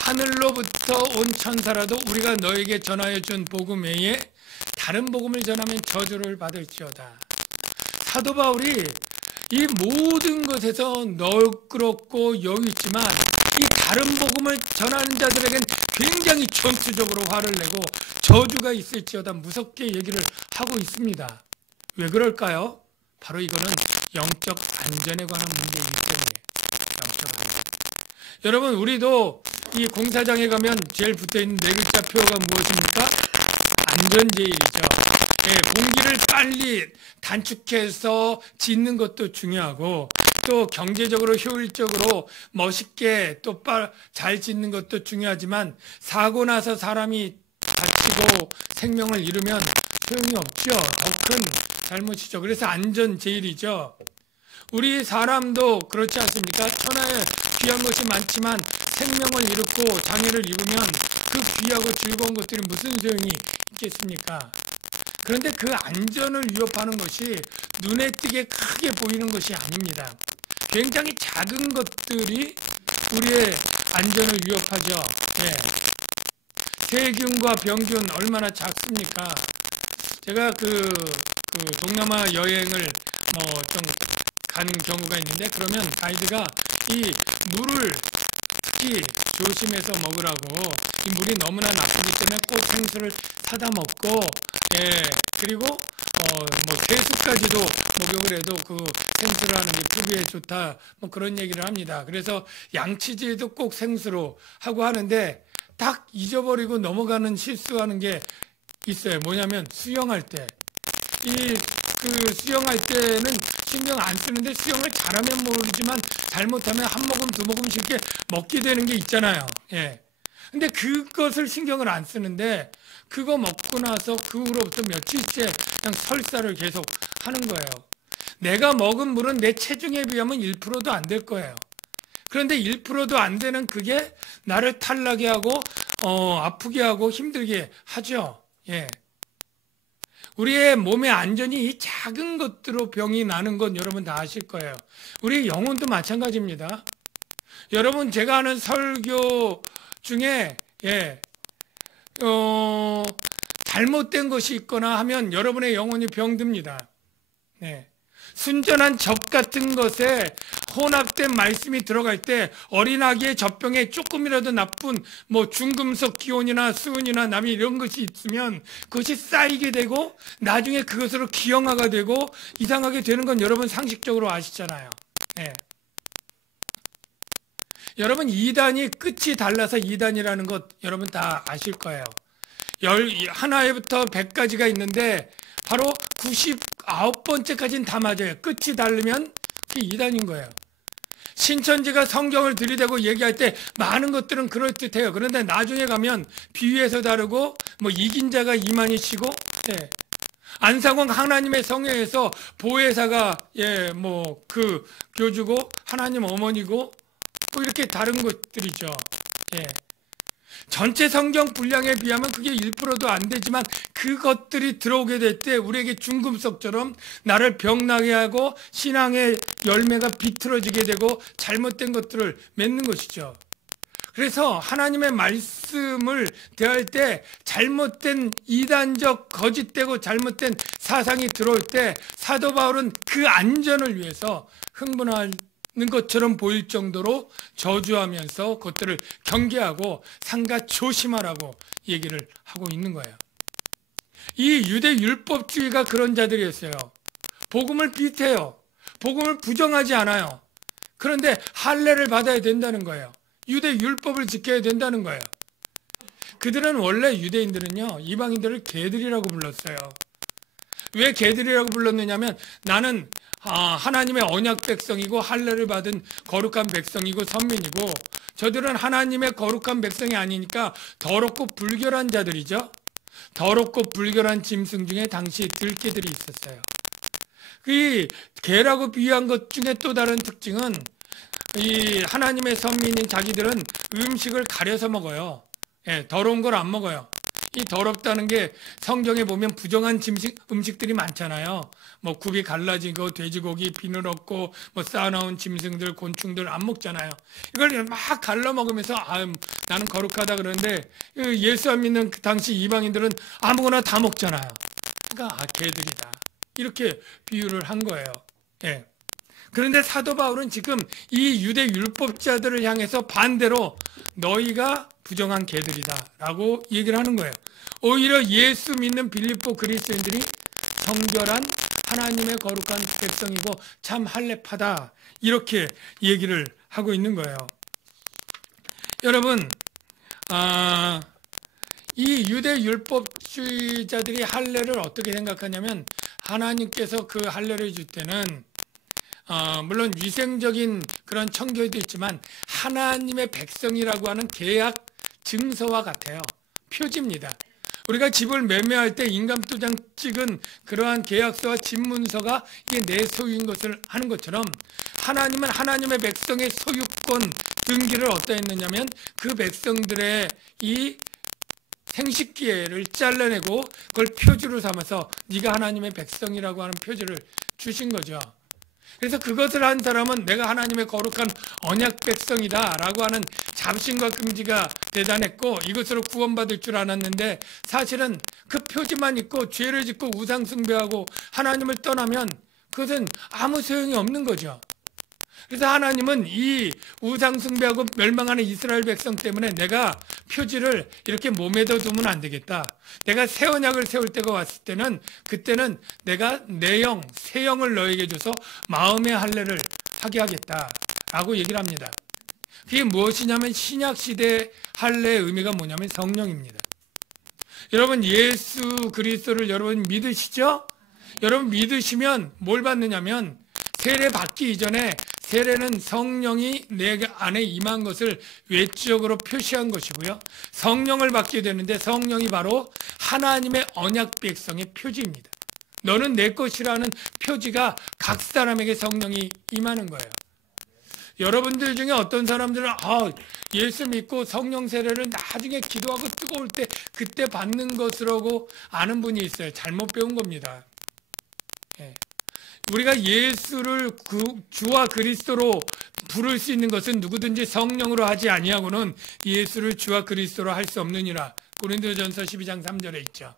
하늘로부터 온 천사라도 우리가 너에게 전하여 준 복음 외에 다른 복음을 전하면 저주를 받을지어다. 사도 바울이 이 모든 것에서 너그럽고 여유 있지만 이 다른 복음을 전하는 자들에겐 굉장히 전투적으로 화를 내고 저주가 있을지어다 무섭게 얘기를 하고 있습니다. 왜 그럴까요? 바로 이거는 영적 안전에 관한 문제이기 때문에. 여러분, 우리도 이 공사장에 가면 제일 붙어있는 네 글자 표어가 무엇입니까? 안전제일이죠. 공기를 빨리 단축해서 짓는 것도 중요하고 또 경제적으로 효율적으로 멋있게 또 잘 짓는 것도 중요하지만 사고 나서 사람이 다치고 생명을 잃으면 소용이 없죠. 더 큰 잘못이죠. 그래서 안전제일이죠. 우리 사람도 그렇지 않습니까? 천하에 귀한 것이 많지만 생명을 잃고 장애를 입으면 그 귀하고 즐거운 것들이 무슨 소용이 있겠습니까? 그런데 그 안전을 위협하는 것이 눈에 띄게 크게 보이는 것이 아닙니다. 굉장히 작은 것들이 우리의 안전을 위협하죠. 세균과 병균 얼마나 작습니까? 제가 그 동남아 여행을 좀 간 경우가 있는데 그러면 가이드가 이 물을 특히 조심해서 먹으라고 이 물이 너무나 나쁘기 때문에 꽃생수를 사다 먹고 그리고 채소까지도 목욕을 해도 그 생수를 하는 게 피부에 좋다 그런 얘기를 합니다. 그래서 양치질도 꼭 생수로 하고 하는데 딱 잊어버리고 넘어가는 실수하는 게 있어요. 뭐냐면 수영할 때 수영할 때는 신경 안 쓰는데 수영을 잘하면 모르지만 잘못하면 한 모금 두 모금씩 이렇게 먹게 되는 게 있잖아요. 근데 그것을 신경을 안 쓰는데 그거 먹고 나서 그 후로부터 며칠째 그냥 설사를 계속 하는 거예요. 내가 먹은 물은 내 체중에 비하면 1%도 안 될 거예요. 그런데 1%도 안 되는 그게 나를 탈나게 하고 아프게 하고 힘들게 하죠. 우리의 몸의 안전이 이 작은 것들로 병이 나는 건 여러분 다 아실 거예요. 우리 영혼도 마찬가지입니다. 여러분 제가 하는 설교 중에 잘못된 것이 있거나 하면 여러분의 영혼이 병듭니다. 순전한 젖 같은 것에 혼합된 말씀이 들어갈 때 어린아기의 젖병에 조금이라도 나쁜 중금속 기온이나 수은이나 남이 이런 것이 있으면 그것이 쌓이게 되고 나중에 그것으로 기형아가 되고 이상하게 되는 건 여러분 상식적으로 아시잖아요. 여러분 2단이 끝이 달라서 2단이라는 것 여러분 다 아실 거예요. 하나에부터 100까지가 있는데 바로 99번째까지는 다 맞아요. 끝이 다르면 그게 2단인 거예요. 신천지가 성경을 들이대고 얘기할 때 많은 것들은 그럴듯해요. 그런데 나중에 가면 비유에서 다르고 이긴 자가 이만희시고 안상홍 하나님의 성회에서 보혜사가 그 교주고 하나님 어머니고 이렇게 다른 것들이죠. 전체 성경 분량에 비하면 그게 1%도 안 되지만 그것들이 들어오게 될 때 우리에게 중금속처럼 나를 병나게 하고 신앙의 열매가 비틀어지게 되고 잘못된 것들을 맺는 것이죠. 그래서 하나님의 말씀을 대할 때 잘못된 이단적 거짓되고 잘못된 사상이 들어올 때 사도 바울은 그 안전을 위해서 흥분할 것처럼 보일 정도로 저주하면서 그것들을 경계하고 삼가 조심하라고 얘기를 하고 있는 거예요. 이 유대 율법주의가 그런 자들이었어요. 복음을 비태요. 복음을 부정하지 않아요. 그런데 할례를 받아야 된다는 거예요. 유대 율법을 지켜야 된다는 거예요. 그들은 원래 유대인들은요 이방인들을 개들이라고 불렀어요. 왜 개들이라고 불렀느냐면 나는 하나님의 언약 백성이고 할례를 받은 거룩한 백성이고 선민이고 저들은 하나님의 거룩한 백성이 아니니까 더럽고 불결한 자들이죠. 더럽고 불결한 짐승 중에 당시 들개들이 있었어요. 이 개라고 비유한 것 중에 또 다른 특징은 이 하나님의 선민인 자기들은 음식을 가려서 먹어요. 예, 더러운 걸 안 먹어요. 이 더럽다는 게 성경에 보면 부정한 음식들이 많잖아요. 뭐 굽이 갈라지고 돼지고기 비늘 없고 뭐 쌓아놓은 짐승들 곤충들 안 먹잖아요. 이걸 막 갈라 먹으면서 나는 거룩하다 그러는데 예수 안 믿는 그 당시 이방인들은 아무거나 다 먹잖아요. 그러니까 개들이다 이렇게 비유를 한 거예요. 예. 그런데 사도 바울은 지금 이 유대 율법자들을 향해서 반대로 너희가 부정한 개들이다 라고 얘기를 하는 거예요. 오히려 예수 믿는 빌립보 그리스도인들이 정결한 하나님의 거룩한 백성이고 참 할례파다 이렇게 얘기를 하고 있는 거예요. 여러분, 이 유대 율법주의자들이 할례를 어떻게 생각하냐면 하나님께서 그 할례를 줄 때는 물론 위생적인 그런 청결도 있지만 하나님의 백성이라고 하는 계약 증서와 같아요. 표지입니다. 우리가 집을 매매할 때 인감도장 찍은 그러한 계약서와 집문서가 이게 내 소유인 것을 하는 것처럼 하나님은 하나님의 백성의 소유권 등기를 어디다 했느냐면 그 백성들의 이 생식기회를 잘라내고 그걸 표지로 삼아서 네가 하나님의 백성이라고 하는 표지를 주신 거죠. 그래서 그것을 한 사람은 내가 하나님의 거룩한 언약 백성이다 라고 하는 자부심과 긍지가 대단했고 이것으로 구원받을 줄 알았는데 사실은 그 표지만 있고 죄를 짓고 우상 숭배하고 하나님을 떠나면 그것은 아무 소용이 없는 거죠. 그래서 하나님은 이 우상 숭배하고 멸망하는 이스라엘 백성 때문에 내가 표지를 이렇게 몸에다 두면 안 되겠다. 내가 새 언약을 세울 때가 왔을 때는 그때는 내가 내 영, 새 영을 너에게 줘서 마음의 할례를 하게 하겠다라고 얘기를 합니다. 그게 무엇이냐면 신약 시대 할례의 의미가 뭐냐면 성령입니다. 여러분 예수 그리스도를 여러분 믿으시죠? 여러분 믿으시면 뭘 받느냐면 세례 받기 이전에 세례는 성령이 내 안에 임한 것을 외적으로 표시한 것이고요. 성령을 받게 되는데 성령이 바로 하나님의 언약 백성의 표지입니다. 너는 내 것이라는 표지가 각 사람에게 성령이 임하는 거예요. 여러분들 중에 어떤 사람들은 예수 믿고 성령 세례를 나중에 기도하고 뜨거울 때 그때 받는 것이라고 아는 분이 있어요. 잘못 배운 겁니다. 예. 우리가 예수를 주와 그리스도로 부를 수 있는 것은 누구든지 성령으로 하지 아니하고는 예수를 주와 그리스도로 할 수 없느니라. 고린도전서 12장 3절에 있죠.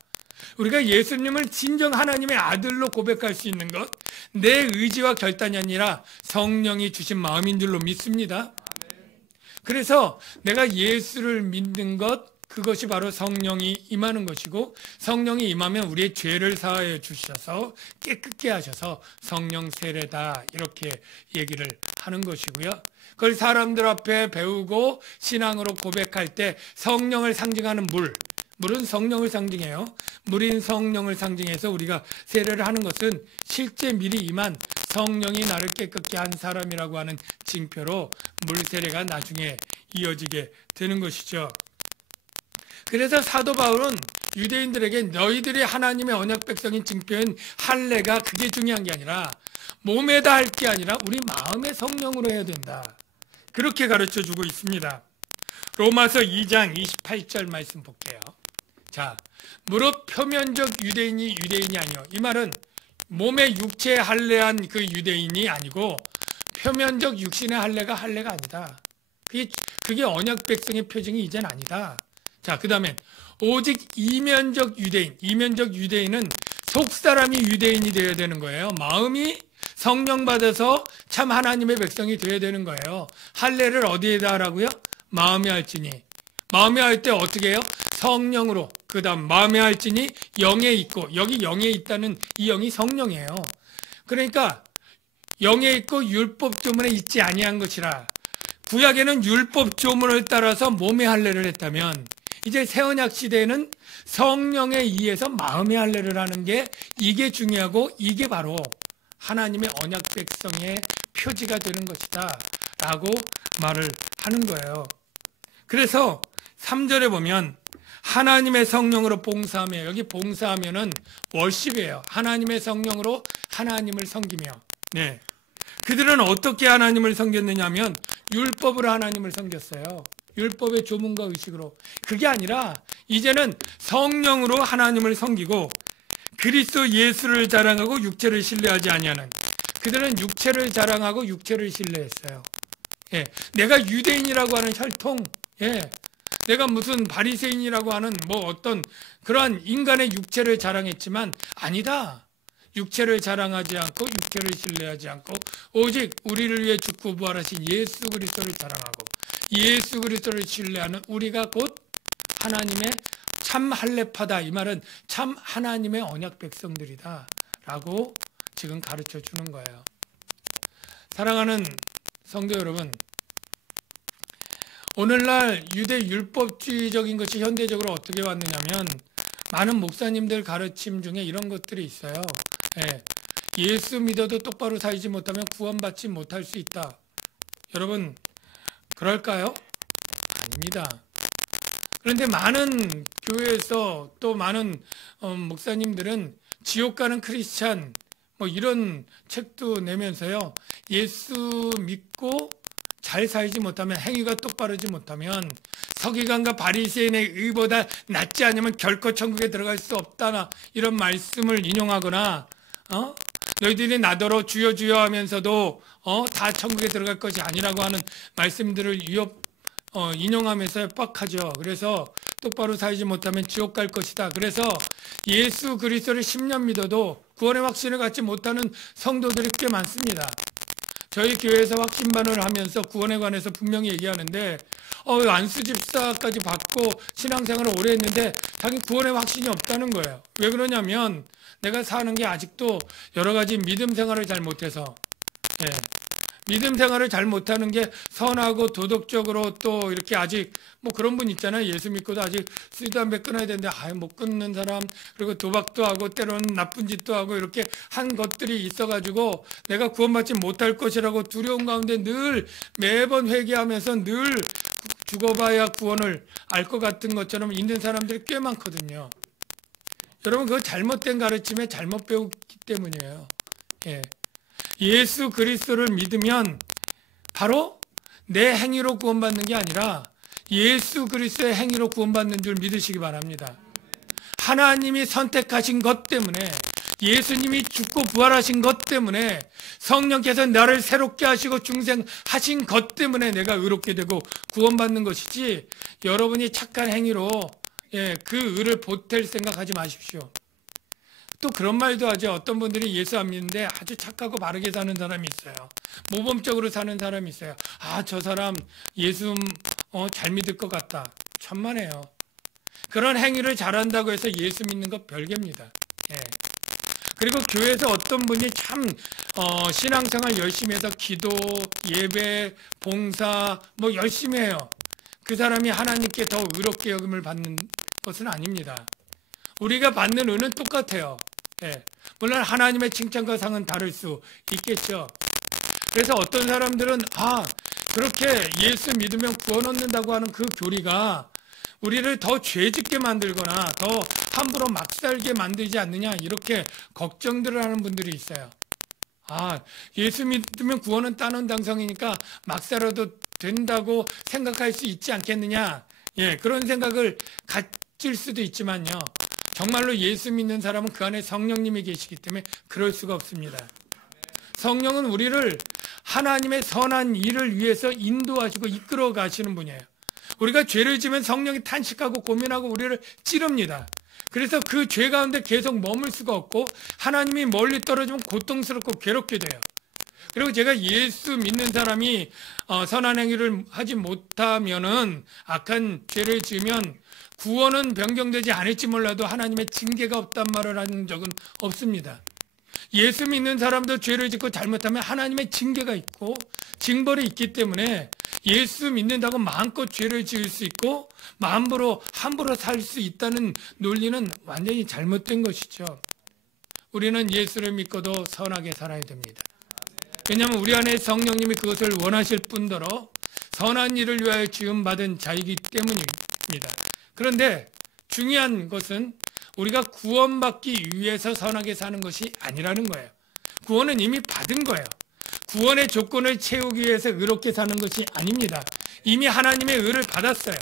우리가 예수님을 진정 하나님의 아들로 고백할 수 있는 것, 내 의지와 결단이 아니라 성령이 주신 마음인 줄로 믿습니다. 그래서 내가 예수를 믿는 것, 그것이 바로 성령이 임하는 것이고 성령이 임하면 우리의 죄를 사하여 주셔서 깨끗게 하셔서 성령 세례다 이렇게 얘기를 하는 것이고요. 그걸 사람들 앞에 배우고 신앙으로 고백할 때 성령을 상징하는 물은 성령을 상징해요. 물인 성령을 상징해서 우리가 세례를 하는 것은 실제 미리 임한 성령이 나를 깨끗게 한 사람이라고 하는 징표로 물 세례가 나중에 이어지게 되는 것이죠. 그래서 사도 바울은 유대인들에게 너희들이 하나님의 언약 백성인 징표인 할례가 그게 중요한 게 아니라 몸에다 할 게 아니라 우리 마음의 성령으로 해야 된다. 그렇게 가르쳐주고 있습니다. 로마서 2장 28절 말씀 볼게요. 자, 무릇 표면적 유대인이 아니요. 이 말은 몸의 육체에 할례한 그 유대인이 아니고 표면적 육신의 할례가 아니다. 그게 언약 백성의 표징이 이젠 아니다. 자, 그 다음에 오직 이면적 유대인은 속사람이 유대인이 되어야 되는 거예요. 마음이 성령 받아서 참 하나님의 백성이 되어야 되는 거예요. 할례를 어디에다 하라고요? 마음에 할지니. 마음에 할 때 어떻게 해요? 성령으로. 그 다음 마음에 할지니 영에 있고, 여기 영에 있다는 이 영이 성령이에요. 그러니까 영에 있고 율법 조문에 있지 아니한 것이라. 구약에는 율법 조문을 따라서 몸의 할례를 했다면 이제 새언약 시대에는 성령에 의해서 마음의 할례를 하는 게 이게 중요하고 이게 바로 하나님의 언약 백성의 표지가 되는 것이다 라고 말을 하는 거예요. 그래서 3절에 보면 하나님의 성령으로 봉사하며, 여기 봉사하면은 월십이에요. 하나님의 성령으로 하나님을 섬기며. 네. 그들은 어떻게 하나님을 섬겼느냐 하면 율법으로 하나님을 섬겼어요. 율법의 조문과 의식으로. 그게 아니라 이제는 성령으로 하나님을 섬기고 그리스도 예수를 자랑하고 육체를 신뢰하지 아니하는, 그들은 육체를 자랑하고 육체를 신뢰했어요. 예, 내가 유대인이라고 하는 혈통, 예, 내가 무슨 바리새인이라고 하는 뭐 어떤 그러한 인간의 육체를 자랑했지만 아니다. 육체를 자랑하지 않고 육체를 신뢰하지 않고 오직 우리를 위해 죽고 부활하신 예수 그리스도를 자랑하고 예수 그리스도를 신뢰하는 우리가 곧 하나님의 참 할례파다. 이 말은 참 하나님의 언약 백성들이다 라고 지금 가르쳐 주는 거예요. 사랑하는 성도 여러분, 오늘날 유대 율법주의적인 것이 현대적으로 어떻게 왔느냐면 많은 목사님들 가르침 중에 이런 것들이 있어요. 예, 예수 믿어도 똑바로 살지 못하면 구원받지 못할 수 있다. 여러분 그럴까요? 아닙니다. 그런데 많은 교회에서 또 많은 목사님들은 지옥 가는 크리스찬 뭐 이런 책도 내면서요, 예수 믿고 잘 살지 못하면, 행위가 똑바르지 못하면 서기관과 바리새인의 의보다 낫지 않으면 결코 천국에 들어갈 수 없다나 이런 말씀을 인용하거나, 너희들이 나더러 주여 주여 하면서도 다 천국에 들어갈 것이 아니라고 하는 말씀들을 인용하면서 빡하죠. 그래서 똑바로 살지 못하면 지옥 갈 것이다. 그래서 예수 그리스도를 10년 믿어도 구원의 확신을 갖지 못하는 성도들이 꽤 많습니다. 저희 교회에서 확신반을 하면서 구원에 관해서 분명히 얘기하는데 안수 집사까지 받고 신앙생활을 오래 했는데 자기 구원의 확신이 없다는 거예요. 왜 그러냐면 내가 사는 게 아직도 여러 가지 믿음 생활을 잘 못해서, 예, 믿음 생활을 잘 못하는 게 선하고 도덕적으로 또 이렇게 아직 뭐 그런 분 있잖아요. 예수 믿고도 아직 술 담배 끊어야 되는데 못 끊는 사람, 그리고 도박도 하고 때로는 나쁜 짓도 하고 이렇게 한 것들이 있어가지고 내가 구원받지 못할 것이라고 두려운 가운데 늘 매번 회개하면서 늘 죽어봐야 구원을 알 것 같은 것처럼 있는 사람들이 꽤 많거든요. 여러분 그거 잘못된 가르침에 잘못 배우기 때문이에요. 예. 예수 그리스도를 믿으면 바로 내 행위로 구원받는 게 아니라 예수 그리스도의 행위로 구원받는 줄 믿으시기 바랍니다. 하나님이 선택하신 것 때문에, 예수님이 죽고 부활하신 것 때문에, 성령께서 나를 새롭게 하시고 중생하신 것 때문에 내가 의롭게 되고 구원받는 것이지, 여러분이 착한 행위로 그 의를 보탤 생각하지 마십시오. 또 그런 말도 하죠. 어떤 분들이 예수 안 믿는데 아주 착하고 바르게 사는 사람이 있어요. 모범적으로 사는 사람이 있어요. 저 사람 예수 잘 믿을 것 같다. 천만에요. 그런 행위를 잘한다고 해서 예수 믿는 것 별개입니다. 예. 그리고 교회에서 어떤 분이 참 신앙생활 열심히 해서 기도, 예배, 봉사 뭐 열심히 해요. 그 사람이 하나님께 더 의롭게 여김을 받는 것은 아닙니다. 우리가 받는 은은 똑같아요. 예. 물론 하나님의 칭찬과 상은 다를 수 있겠죠. 그래서 어떤 사람들은 그렇게 예수 믿으면 구원 얻는다고 하는 그 교리가 우리를 더 죄짓게 만들거나 더 함부로 막 살게 만들지 않느냐 이렇게 걱정들을 하는 분들이 있어요. 예수 믿으면 구원은 따는 당성이니까 막 살아도 된다고 생각할 수 있지 않겠느냐. 예, 그런 생각을 가질 수도 있지만요. 정말로 예수 믿는 사람은 그 안에 성령님이 계시기 때문에 그럴 수가 없습니다. 성령은 우리를 하나님의 선한 일을 위해서 인도하시고 이끌어 가시는 분이에요. 우리가 죄를 지면 성령이 탄식하고 고민하고 우리를 찌릅니다. 그래서 그 죄 가운데 계속 머물 수가 없고 하나님이 멀리 떨어지면 고통스럽고 괴롭게 돼요. 그리고 제가 예수 믿는 사람이 선한 행위를 하지 못하면은 악한 죄를 지으면 구원은 변경되지 않을지 몰라도 하나님의 징계가 없단 말을 한 적은 없습니다. 예수 믿는 사람도 죄를 짓고 잘못하면 하나님의 징계가 있고 징벌이 있기 때문에 예수 믿는다고 마음껏 죄를 지을 수 있고 함부로 살 수 있다는 논리는 완전히 잘못된 것이죠. 우리는 예수를 믿고도 선하게 살아야 됩니다. 왜냐하면 우리 안에 성령님이 그것을 원하실 뿐더러 선한 일을 위하여 지음받은 자이기 때문입니다. 그런데 중요한 것은 우리가 구원받기 위해서 선하게 사는 것이 아니라는 거예요. 구원은 이미 받은 거예요. 구원의 조건을 채우기 위해서 의롭게 사는 것이 아닙니다. 이미 하나님의 의를 받았어요.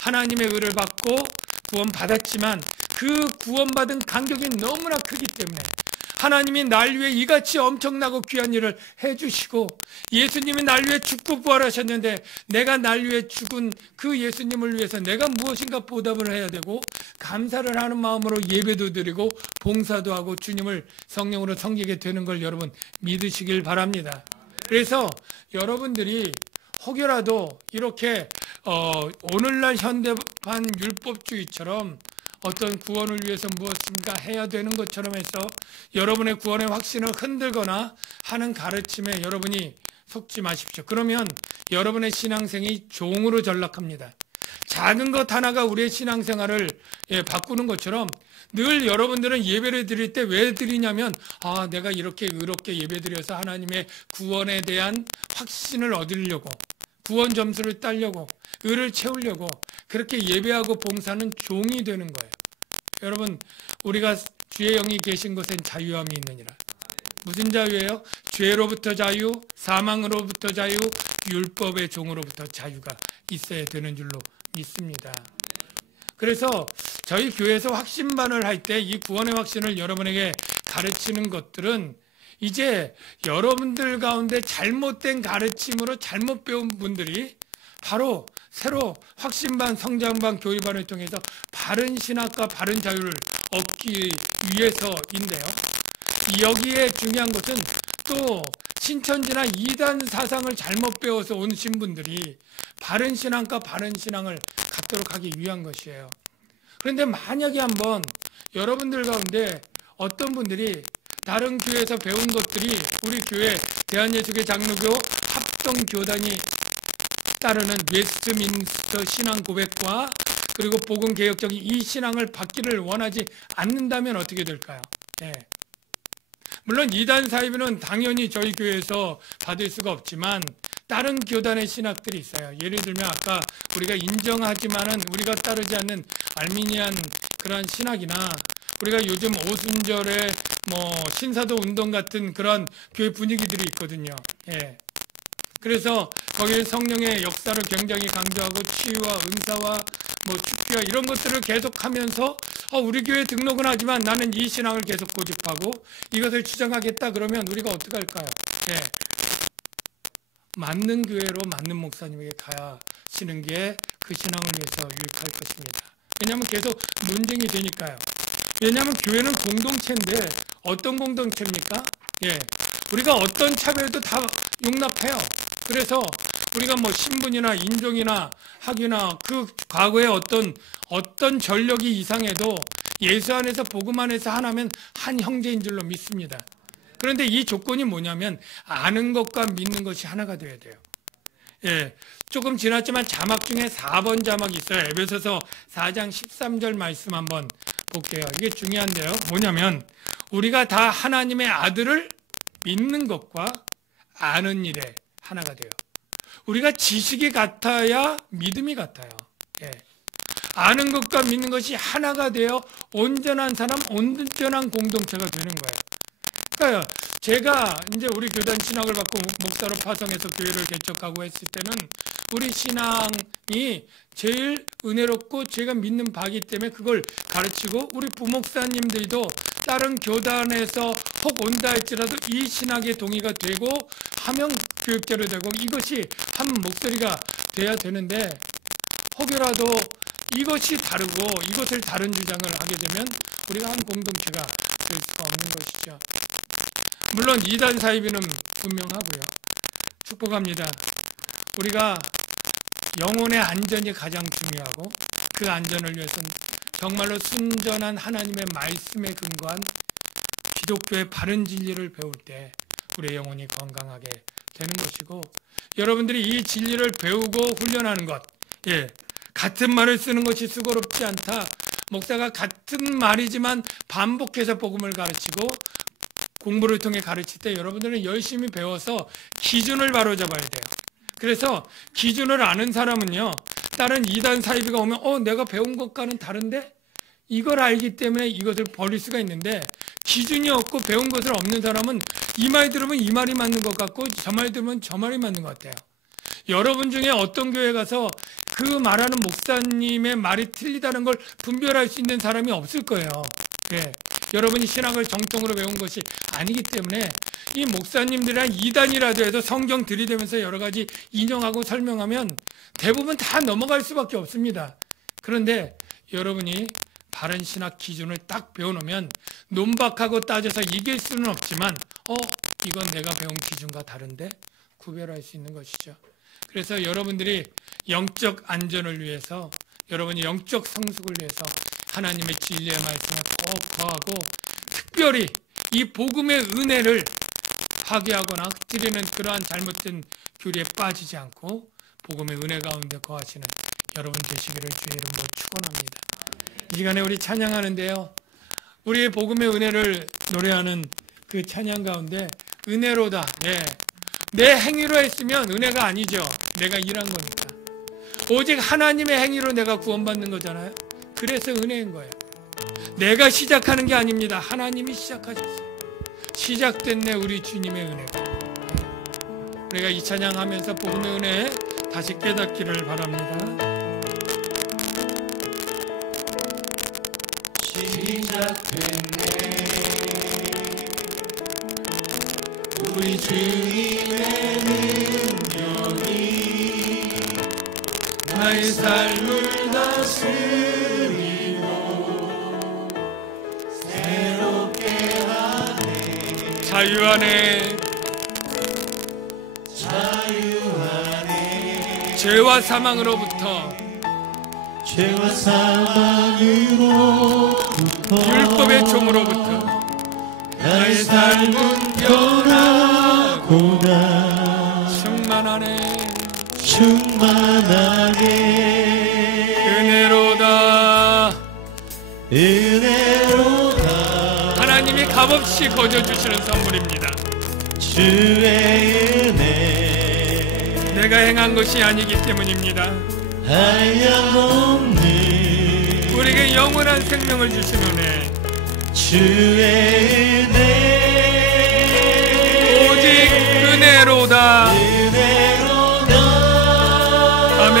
하나님의 의를 받고 구원받았지만 그 구원받은 간격이 너무나 크기 때문에 하나님이 날 위해 이같이 엄청나고 귀한 일을 해주시고 예수님이 날 위해 죽고 부활하셨는데 내가 날 위해 죽은 그 예수님을 위해서 내가 무엇인가 보답을 해야 되고 감사를 하는 마음으로 예배도 드리고 봉사도 하고 주님을 성령으로 섬기게 되는 걸 여러분 믿으시길 바랍니다. 그래서 여러분들이 혹여라도 이렇게 오늘날 현대판 율법주의처럼 어떤 구원을 위해서 무엇인가 해야 되는 것처럼 해서 여러분의 구원의 확신을 흔들거나 하는 가르침에 여러분이 속지 마십시오. 그러면 여러분의 신앙생이 종으로 전락합니다. 작은 것 하나가 우리의 신앙생활을 바꾸는 것처럼 늘 여러분들은 예배를 드릴 때 왜 드리냐면 내가 이렇게 의롭게 예배드려서 하나님의 구원에 대한 확신을 얻으려고 구원 점수를 따려고 의를 채우려고 그렇게 예배하고 봉사는 종이 되는 거예요. 여러분 우리가 주의 영이 계신 곳엔 자유함이 있느니라. 무슨 자유예요? 죄로부터 자유, 사망으로부터 자유, 율법의 종으로부터 자유가 있어야 되는 줄로 믿습니다. 그래서 저희 교회에서 확신반을 할 때 이 구원의 확신을 여러분에게 가르치는 것들은 이제 여러분들 가운데 잘못된 가르침으로 잘못 배운 분들이 바로 새로 확신반, 성장반, 교회반을 통해서 바른 신학과 바른 자유를 얻기 위해서인데요. 여기에 중요한 것은 또 신천지나 이단 사상을 잘못 배워서 오신 분들이 바른 신앙과 바른 신앙을 갖도록 하기 위한 것이에요. 그런데 만약에 한번 여러분들 가운데 어떤 분들이 다른 교회에서 배운 것들이 우리 교회 대한예수교 장로교 합동교단이 따르는 웨스트민스터 신앙 고백과 그리고 복음 개혁적인 이 신앙을 받기를 원하지 않는다면 어떻게 될까요? 물론 이단 사이비는 당연히 저희 교회에서 받을 수가 없지만 다른 교단의 신학들이 있어요. 예를 들면 아까 우리가 인정하지만은 우리가 따르지 않는 알미니안 그런 신학이나 우리가 요즘 오순절에 신사도 운동 같은 그런 교회 분위기들이 있거든요. 그래서 거기에 성령의 역사를 굉장히 강조하고 치유와 은사와 축기와 이런 것들을 계속하면서 우리 교회 등록은 하지만 나는 이 신앙을 계속 고집하고 이것을 주장하겠다 그러면 우리가 어떻게 할까요? 맞는 교회로 맞는 목사님에게 가시는 게 그 신앙을 위해서 유익할 것입니다. 왜냐하면 계속 논쟁이 되니까요. 왜냐하면 교회는 공동체인데 어떤 공동체입니까? 우리가 어떤 차별도 다 용납해요. 그래서 우리가 신분이나 인종이나 학위나 그 과거에 어떤 전력이 이상해도 예수 안에서 복음 안에서 하나면 한 형제인 줄로 믿습니다. 그런데 이 조건이 뭐냐면 아는 것과 믿는 것이 하나가 되어야 돼요. 조금 지났지만 자막 중에 4번 자막이 있어요. 에베소서 4장 13절 말씀 한번 볼게요. 이게 중요한데요. 뭐냐면 우리가 다 하나님의 아들을 믿는 것과 아는 일에 하나가 돼요. 우리가 지식이 같아야 믿음이 같아요. 아는 것과 믿는 것이 하나가 되어 온전한 사람, 온전한 공동체가 되는 거예요. 그러니까 제가 이제 우리 교단 신학을 받고 목사로 파송해서 교회를 개척하고 했을 때는 우리 신앙이 제일 은혜롭고 제가 믿는 바이기 때문에 그걸 가르치고 우리 부목사님들도 다른 교단에서 혹 온다 할지라도 이 신학에 동의가 되고 하면 교육자로 되고 이것이 한 목소리가 돼야 되는데 혹여라도 이것이 다르고 이것을 다른 주장을 하게 되면 우리가 한 공동체가 될 수가 없는 것이죠. 물론 이단 사이비는 분명하고요. 축복합니다. 우리가 영혼의 안전이 가장 중요하고 그 안전을 위해서는 정말로 순전한 하나님의 말씀에 근거한 기독교의 바른 진리를 배울 때 우리의 영혼이 건강하게 되는 것이고 여러분들이 이 진리를 배우고 훈련하는 것 같은 말을 쓰는 것이 수고롭지 않다. 목사가 같은 말이지만 반복해서 복음을 가르치고 공부를 통해 가르칠 때 여러분들은 열심히 배워서 기준을 바로잡아야 돼요. 그래서 기준을 아는 사람은요 다른 이단 사이비가 오면 내가 배운 것과는 다른데? 이걸 알기 때문에 이것을 버릴 수가 있는데, 기준이 없고 배운 것을 없는 사람은 이 말 들으면 이 말이 맞는 것 같고 저 말 들으면 저 말이 맞는 것 같아요. 여러분 중에 어떤 교회 가서 그 말하는 목사님의 말이 틀리다는 걸 분별할 수 있는 사람이 없을 거예요. 예. 여러분이 신학을 정통으로 배운 것이 아니기 때문에 이 목사님들이랑 이단이라도 해서 성경 들이대면서 여러 가지 인용하고 설명하면 대부분 다 넘어갈 수밖에 없습니다. 그런데 여러분이 바른 신학 기준을 딱 배워놓으면 논박하고 따져서 이길 수는 없지만 이건 내가 배운 기준과 다른데 구별할 수 있는 것이죠. 그래서 여러분들이 영적 안전을 위해서, 여러분이 영적 성숙을 위해서 하나님의 진리의 말씀을 꼭 거하고, 특별히 이 복음의 은혜를 파괴하거나 흩뜨리는 그러한 잘못된 교리에 빠지지 않고 복음의 은혜 가운데 거하시는 여러분 되시기를 주의 이름으로 축원합니다. 이 시간에 우리 찬양하는데요, 우리의 복음의 은혜를 노래하는 그 찬양 가운데 은혜로다, 내 행위로 했으면 은혜가 아니죠. 내가 일한 거니까. 오직 하나님의 행위로 내가 구원받는 거잖아요. 그래서 은혜인 거예요. 내가 시작하는 게 아닙니다. 하나님이 시작하셨어요. 시작됐네, 우리 주님의 은혜가. 우리가 이 찬양하면서 복음의 은혜에 다시 깨닫기를 바랍니다. 시작됐네, 우리 주님의 능력이 나의 삶을 다스리고 새롭게 하네. 자유 안에, 죄와 사망으로부터, 죄와 사망으로부터, 율법의 종으로부터 나의 삶은 변하구나. 충만하네, 은혜로다. 하나님이 값없이 거저주시는 선물입니다. 주의 은혜 내가 행한 것이 아니기 때문입니다. 한량없는 우리에게 영원한 생명을 주신 은혜, 주의 은혜 오직 은혜로다. 아멘,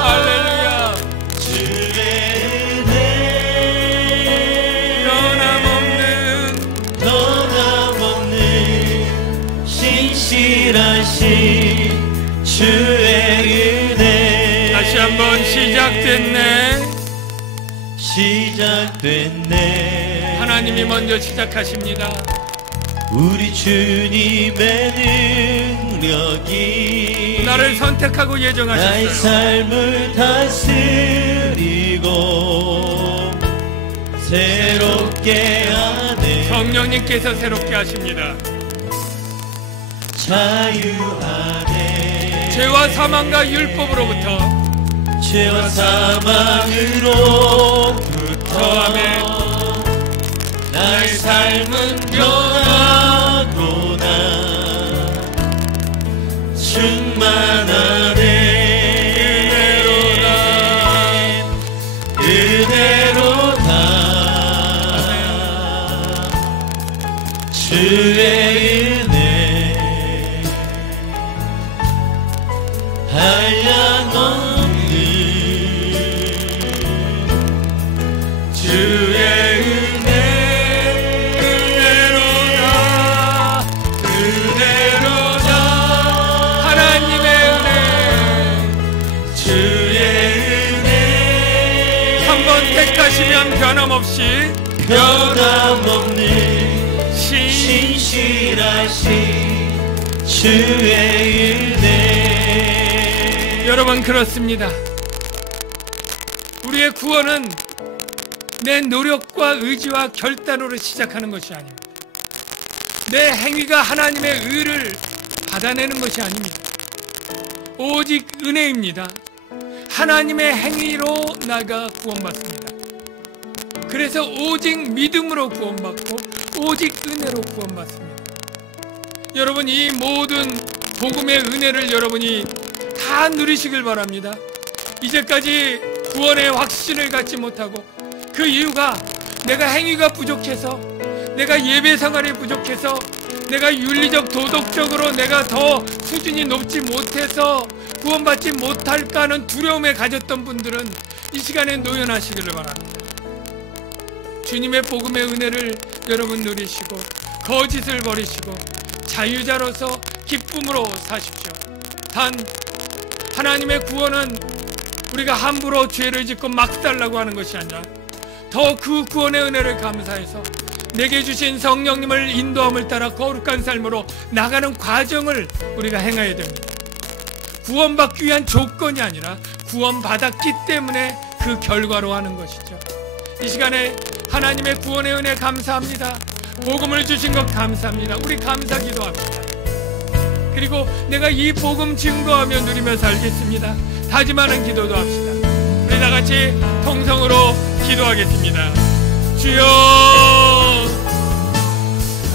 할렐루야. 주의 은혜 변함없는 신실하신 주의 은혜. 다시 한번 시작됐네. 하나님이 먼저 시작하십니다. 우리 주님의 능력이 나를 선택하고 나의 예정하셨어요. 삶을 다스리고 새롭게 하네. 성령님께서 새롭게 하십니다. 자유하네, 죄와 사망과 율법으로부터, 죄와 사망으로부터 아멘. 나의 삶은 변하구나. 충만하네, 은혜로다. 주의 은혜 한량없는 주의 은혜. 은혜로다, 하나님의 은혜, 주의 은혜. 한 번 택하시면 변함없이 변함없는 신실하신 주의 은혜. 여러분, 그렇습니다. 우리의 구원은 내 노력과 의지와 결단으로 시작하는 것이 아닙니다. 내 행위가 하나님의 의를 받아내는 것이 아닙니다. 오직 은혜입니다. 하나님의 행위로 나가 구원받습니다. 그래서 오직 믿음으로 구원받고 오직 은혜로 구원받습니다. 여러분, 이 모든 복음의 은혜를 여러분이 다 누리시길 바랍니다. 이제까지 구원의 확신을 갖지 못하고 그 그 이유가 내가 행위가 부족해서, 내가 예배 생활이 부족해서, 내가 윤리적 도덕적으로 내가 더 수준이 높지 못해서 구원받지 못할까 하는 두려움에 가졌던 분들은 이 시간에 노연하시기를 바랍니다. 주님의 복음의 은혜를 여러분 누리시고 거짓을 버리시고 자유자로서 기쁨으로 사십시오. 단 하나님의 구원은 우리가 함부로 죄를 짓고 막 달라고 하는 것이 아니라 더 그 구원의 은혜를 감사해서 내게 주신 성령님을 인도함을 따라 거룩한 삶으로 나가는 과정을 우리가 행해야 됩니다. 구원받기 위한 조건이 아니라 구원받았기 때문에 그 결과로 하는 것이죠. 이 시간에 하나님의 구원의 은혜 감사합니다. 복음을 주신 것 감사합니다. 우리 감사 기도합시다. 그리고 내가 이 복음 증거하며 누리며 살겠습니다. 다짐하는 기도도 합시다. 우리 다 같이 통성으로 기도하겠습니다. 주여,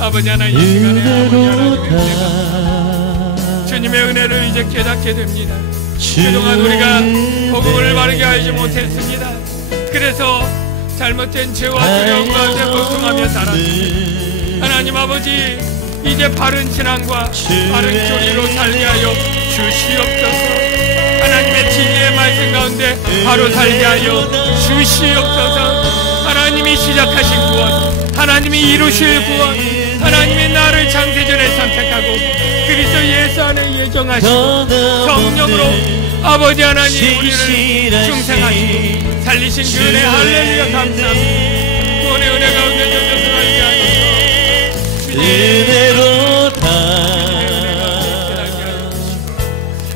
아버지 하나님, 이 시간에 아버지 하나님의 은혜가 주님의 은혜를 이제 깨닫게 됩니다. 그동안 우리가 복음을 바르게 알지 못했습니다. 그래서 잘못된 죄와 두려움 가운데 고통하며 살았습니다. 하나님 아버지, 이제 바른 신앙과 바른 교리로 살게 하여 주시옵소서. 하나님의 진리의 말씀 가운데 바로 살게 하여 주시옵소서. 하나님이 시작하신 구원, 하나님이 이루실 구원, 하나님이 나를 창세전에 선택하고 그리스도 예수 안에 예정하시고 성령으로 아버지 하나님 우리를 중생하시고 살리신 그 은혜 할렐루야 감사합니다. 구원의 은혜 가운데 젖어서 살게 하시고 은혜로 다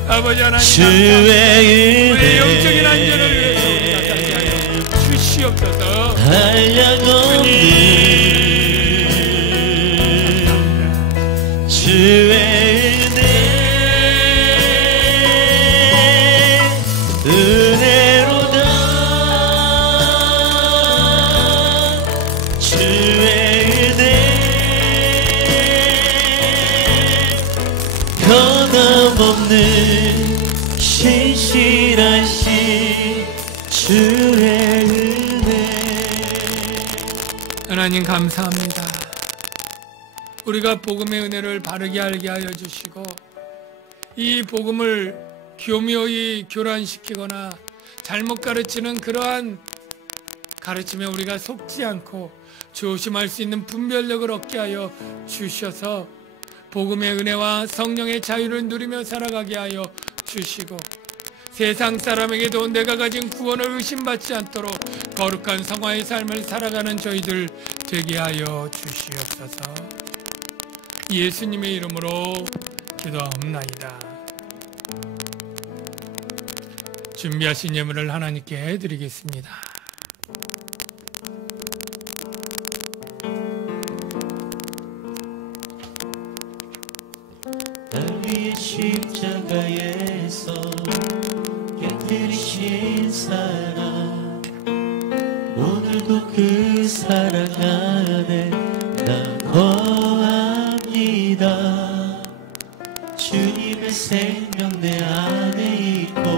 아버지 하나님 주의 우리의 영적인 은혜 안전을 위해서 우리가 살게 하여 주시옵소서. 한량없는 주의 은혜 은혜로다 주의 은혜 변함없는 신실하신 주의 은혜. 하나님 감사합니다. 우리가 복음의 은혜를 바르게 알게 하여 주시고 이 복음을 교묘히 교란시키거나 잘못 가르치는 그러한 가르침에 우리가 속지 않고 조심할 수 있는 분별력을 얻게 하여 주셔서 복음의 은혜와 성령의 자유를 누리며 살아가게 하여 주시고 세상 사람에게도 내가 가진 구원을 의심받지 않도록 거룩한 성화의 삶을 살아가는 저희들 되게 하여 주시옵소서. 예수님의 이름으로 기도하옵나이다. 준비하신 예물을 하나님께 드리겠습니다. 날 위해 십자가에서 깨뜨리신 사랑 오늘도 그 사랑 안에 나 거합니다. 주님의 생명 내 안에 있고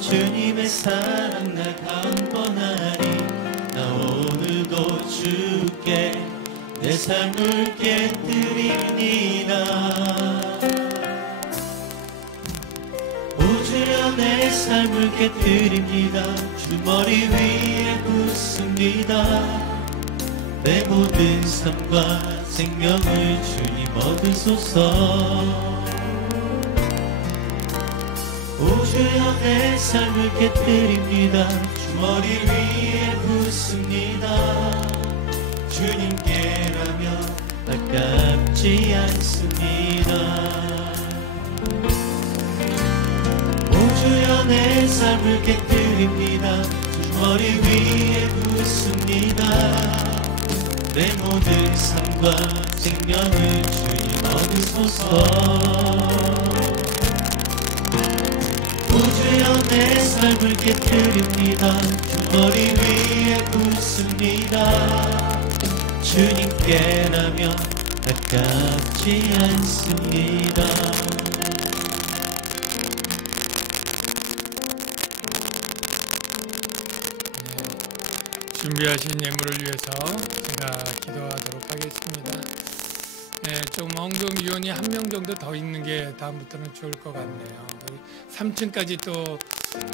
주님의 사랑 날 강권하니 나 오늘도 주께 내 삶을 깨뜨립니다. 오주여 내 삶을 깨뜨립니다. 주 머리 위에 붓습니다. 내 모든 삶과 생명을 주님 얻으소서. 오주여 내 삶을 깨뜨립니다. 주 머리 위에 붓습니다. 주님께라면 아깝지 않습니다. 오주여 내 삶을 깨뜨립니다. 주 머리 위에 붓습니다. 내 모든 삶과 생명을 주님 얻으소서. 오주여 내 삶을 깨뜨립니다. 주 머리 위에 붓습니다. 주님께라면 아깝지 않습니다. 준비하신 예물을 위해서 제가 기도하도록 하겠습니다. 좀 헌금 위원이 한 명 정도 더 있는 게 다음부터는 좋을 것 같네요. 3층까지 또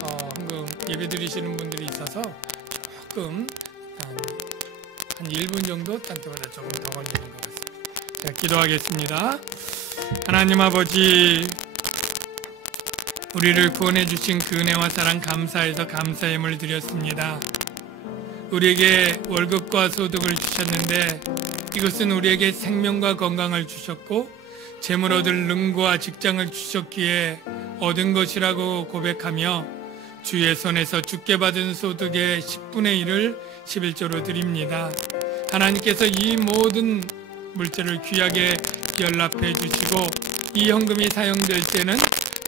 헌금 예배 드리시는 분들이 있어서 조금 한 1분 정도 딴 때보다 조금 더 걸리는 것 같습니다. 자, 기도하겠습니다. 하나님 아버지, 우리를 구원해 주신 그 은혜와 사랑 감사해서 감사의 예물을 드렸습니다. 우리에게 월급과 소득을 주셨는데 이것은 우리에게 생명과 건강을 주셨고 재물 얻을 능과 직장을 주셨기에 얻은 것이라고 고백하며 주의 손에서 주께 받은 소득의 10분의 1을 11조로 드립니다. 하나님께서 이 모든 물질을 귀하게 연락해 주시고 이 헌금이 사용될 때는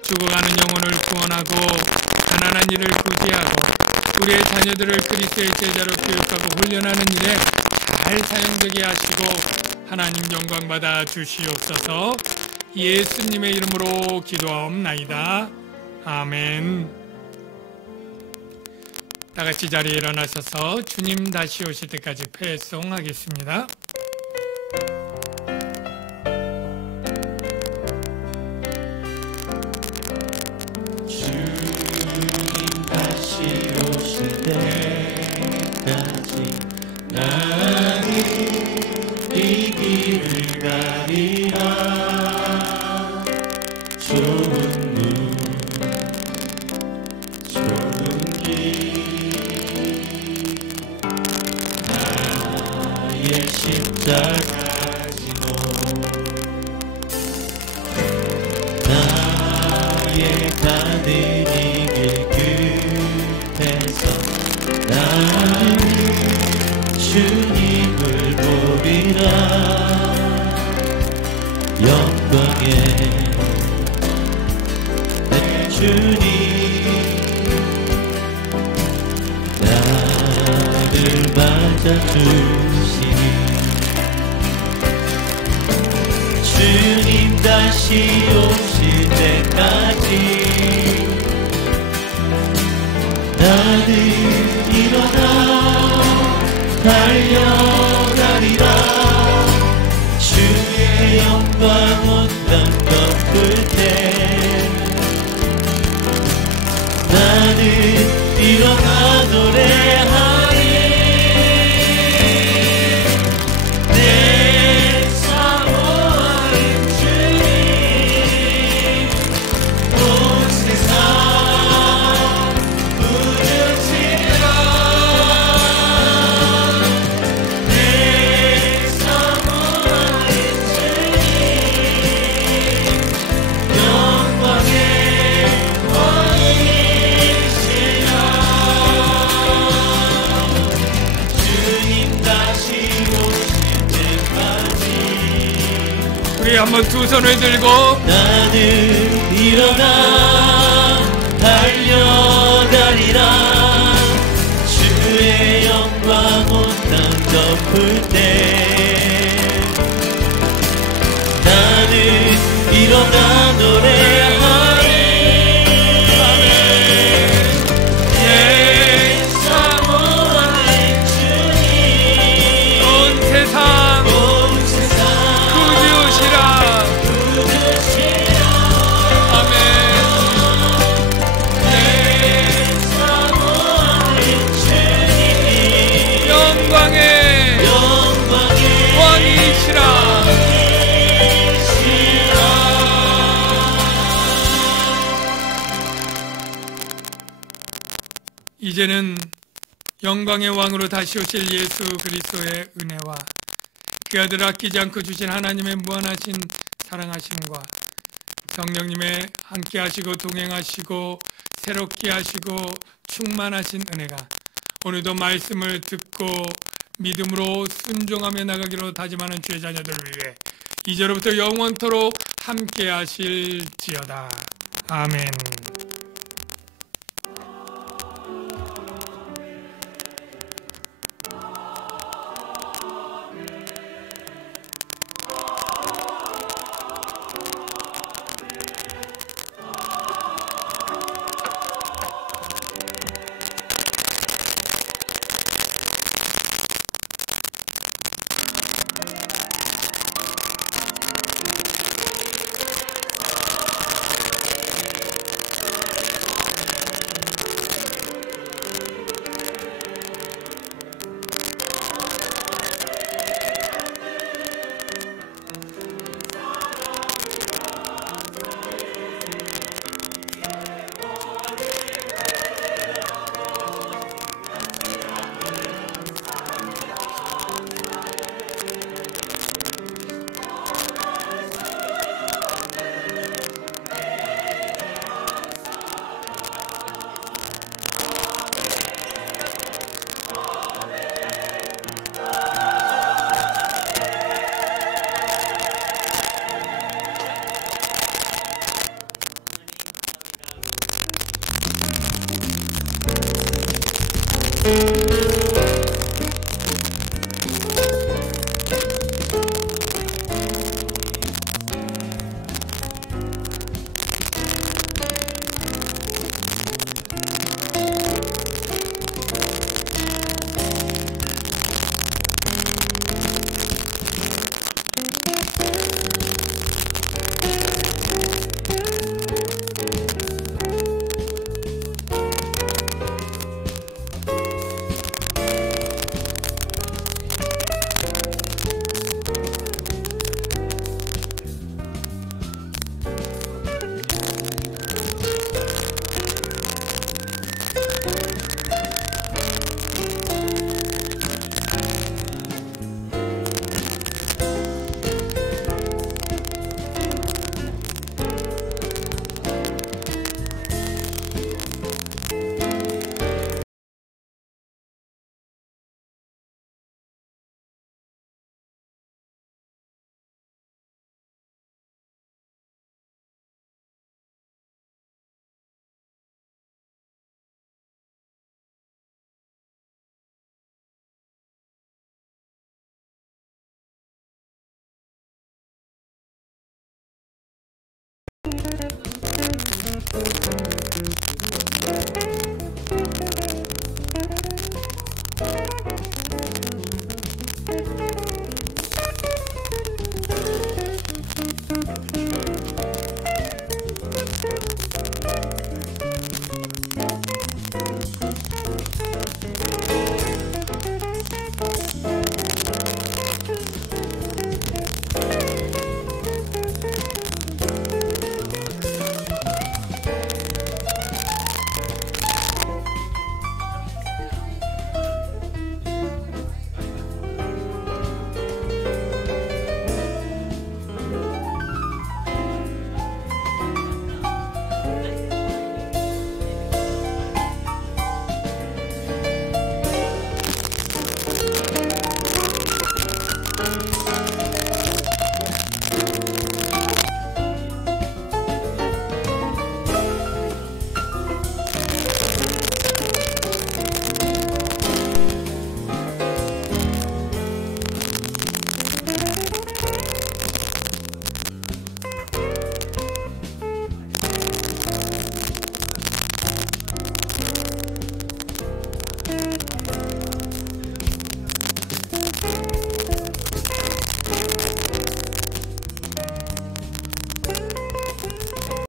죽어가는 영혼을 구원하고 가난한 이를 구제하고 우리의 자녀들을 그리스도의 제자로 교육하고 훈련하는 일에 잘 사용되게 하시고 하나님 영광 받아 주시옵소서. 예수님의 이름으로 기도하옵나이다. 아멘. 다 같이 자리에 일어나셔서 주님 다시 오실 때까지 패송하겠습니다. 주님 다시 오실 때까지 나는 이 길을 가리라. 좋은 눈 좋은 길 나의 십자가 지고 나의 가는 이 길 끝에서 나는 주님을 보리라. 영광의 내 주님 나를 맞아주시니 주님 다시 오실 때까지 나는 일어나 달려가리라. 주의 영광 온 땅 덮을 때 나는 일어나 노래하리. 내 사모하는 주님 온 세상 부르시라. 내 사모하는 주님 영광의 왕이시라. 주님 다시 오실 때까지 우리 한번 두 손을 들고 나는 일어나 달려가리라. 주의 영광 온 땅 덮을 때 나는 일어나 노래하리. 내 사모하는 주님 온 세상 온 세상 구주시라. 부르시라. 아멘. 내 사모하는 주님 영광의 영광의 왕이시라. 이제는 영광의 왕으로 다시 오실 예수 그리스도의 은혜와 그 아들 아끼지 않고 주신 하나님의 무한하신 사랑하심과 성령님의 함께 하시고 동행하시고 새롭게 하시고 충만하신 은혜가 오늘도 말씀을 듣고 믿음으로 순종하며 나가기로 다짐하는 주의 자녀들을 위해 이제로부터 영원토록 함께 하실지어다. 아멘. 기도합니다.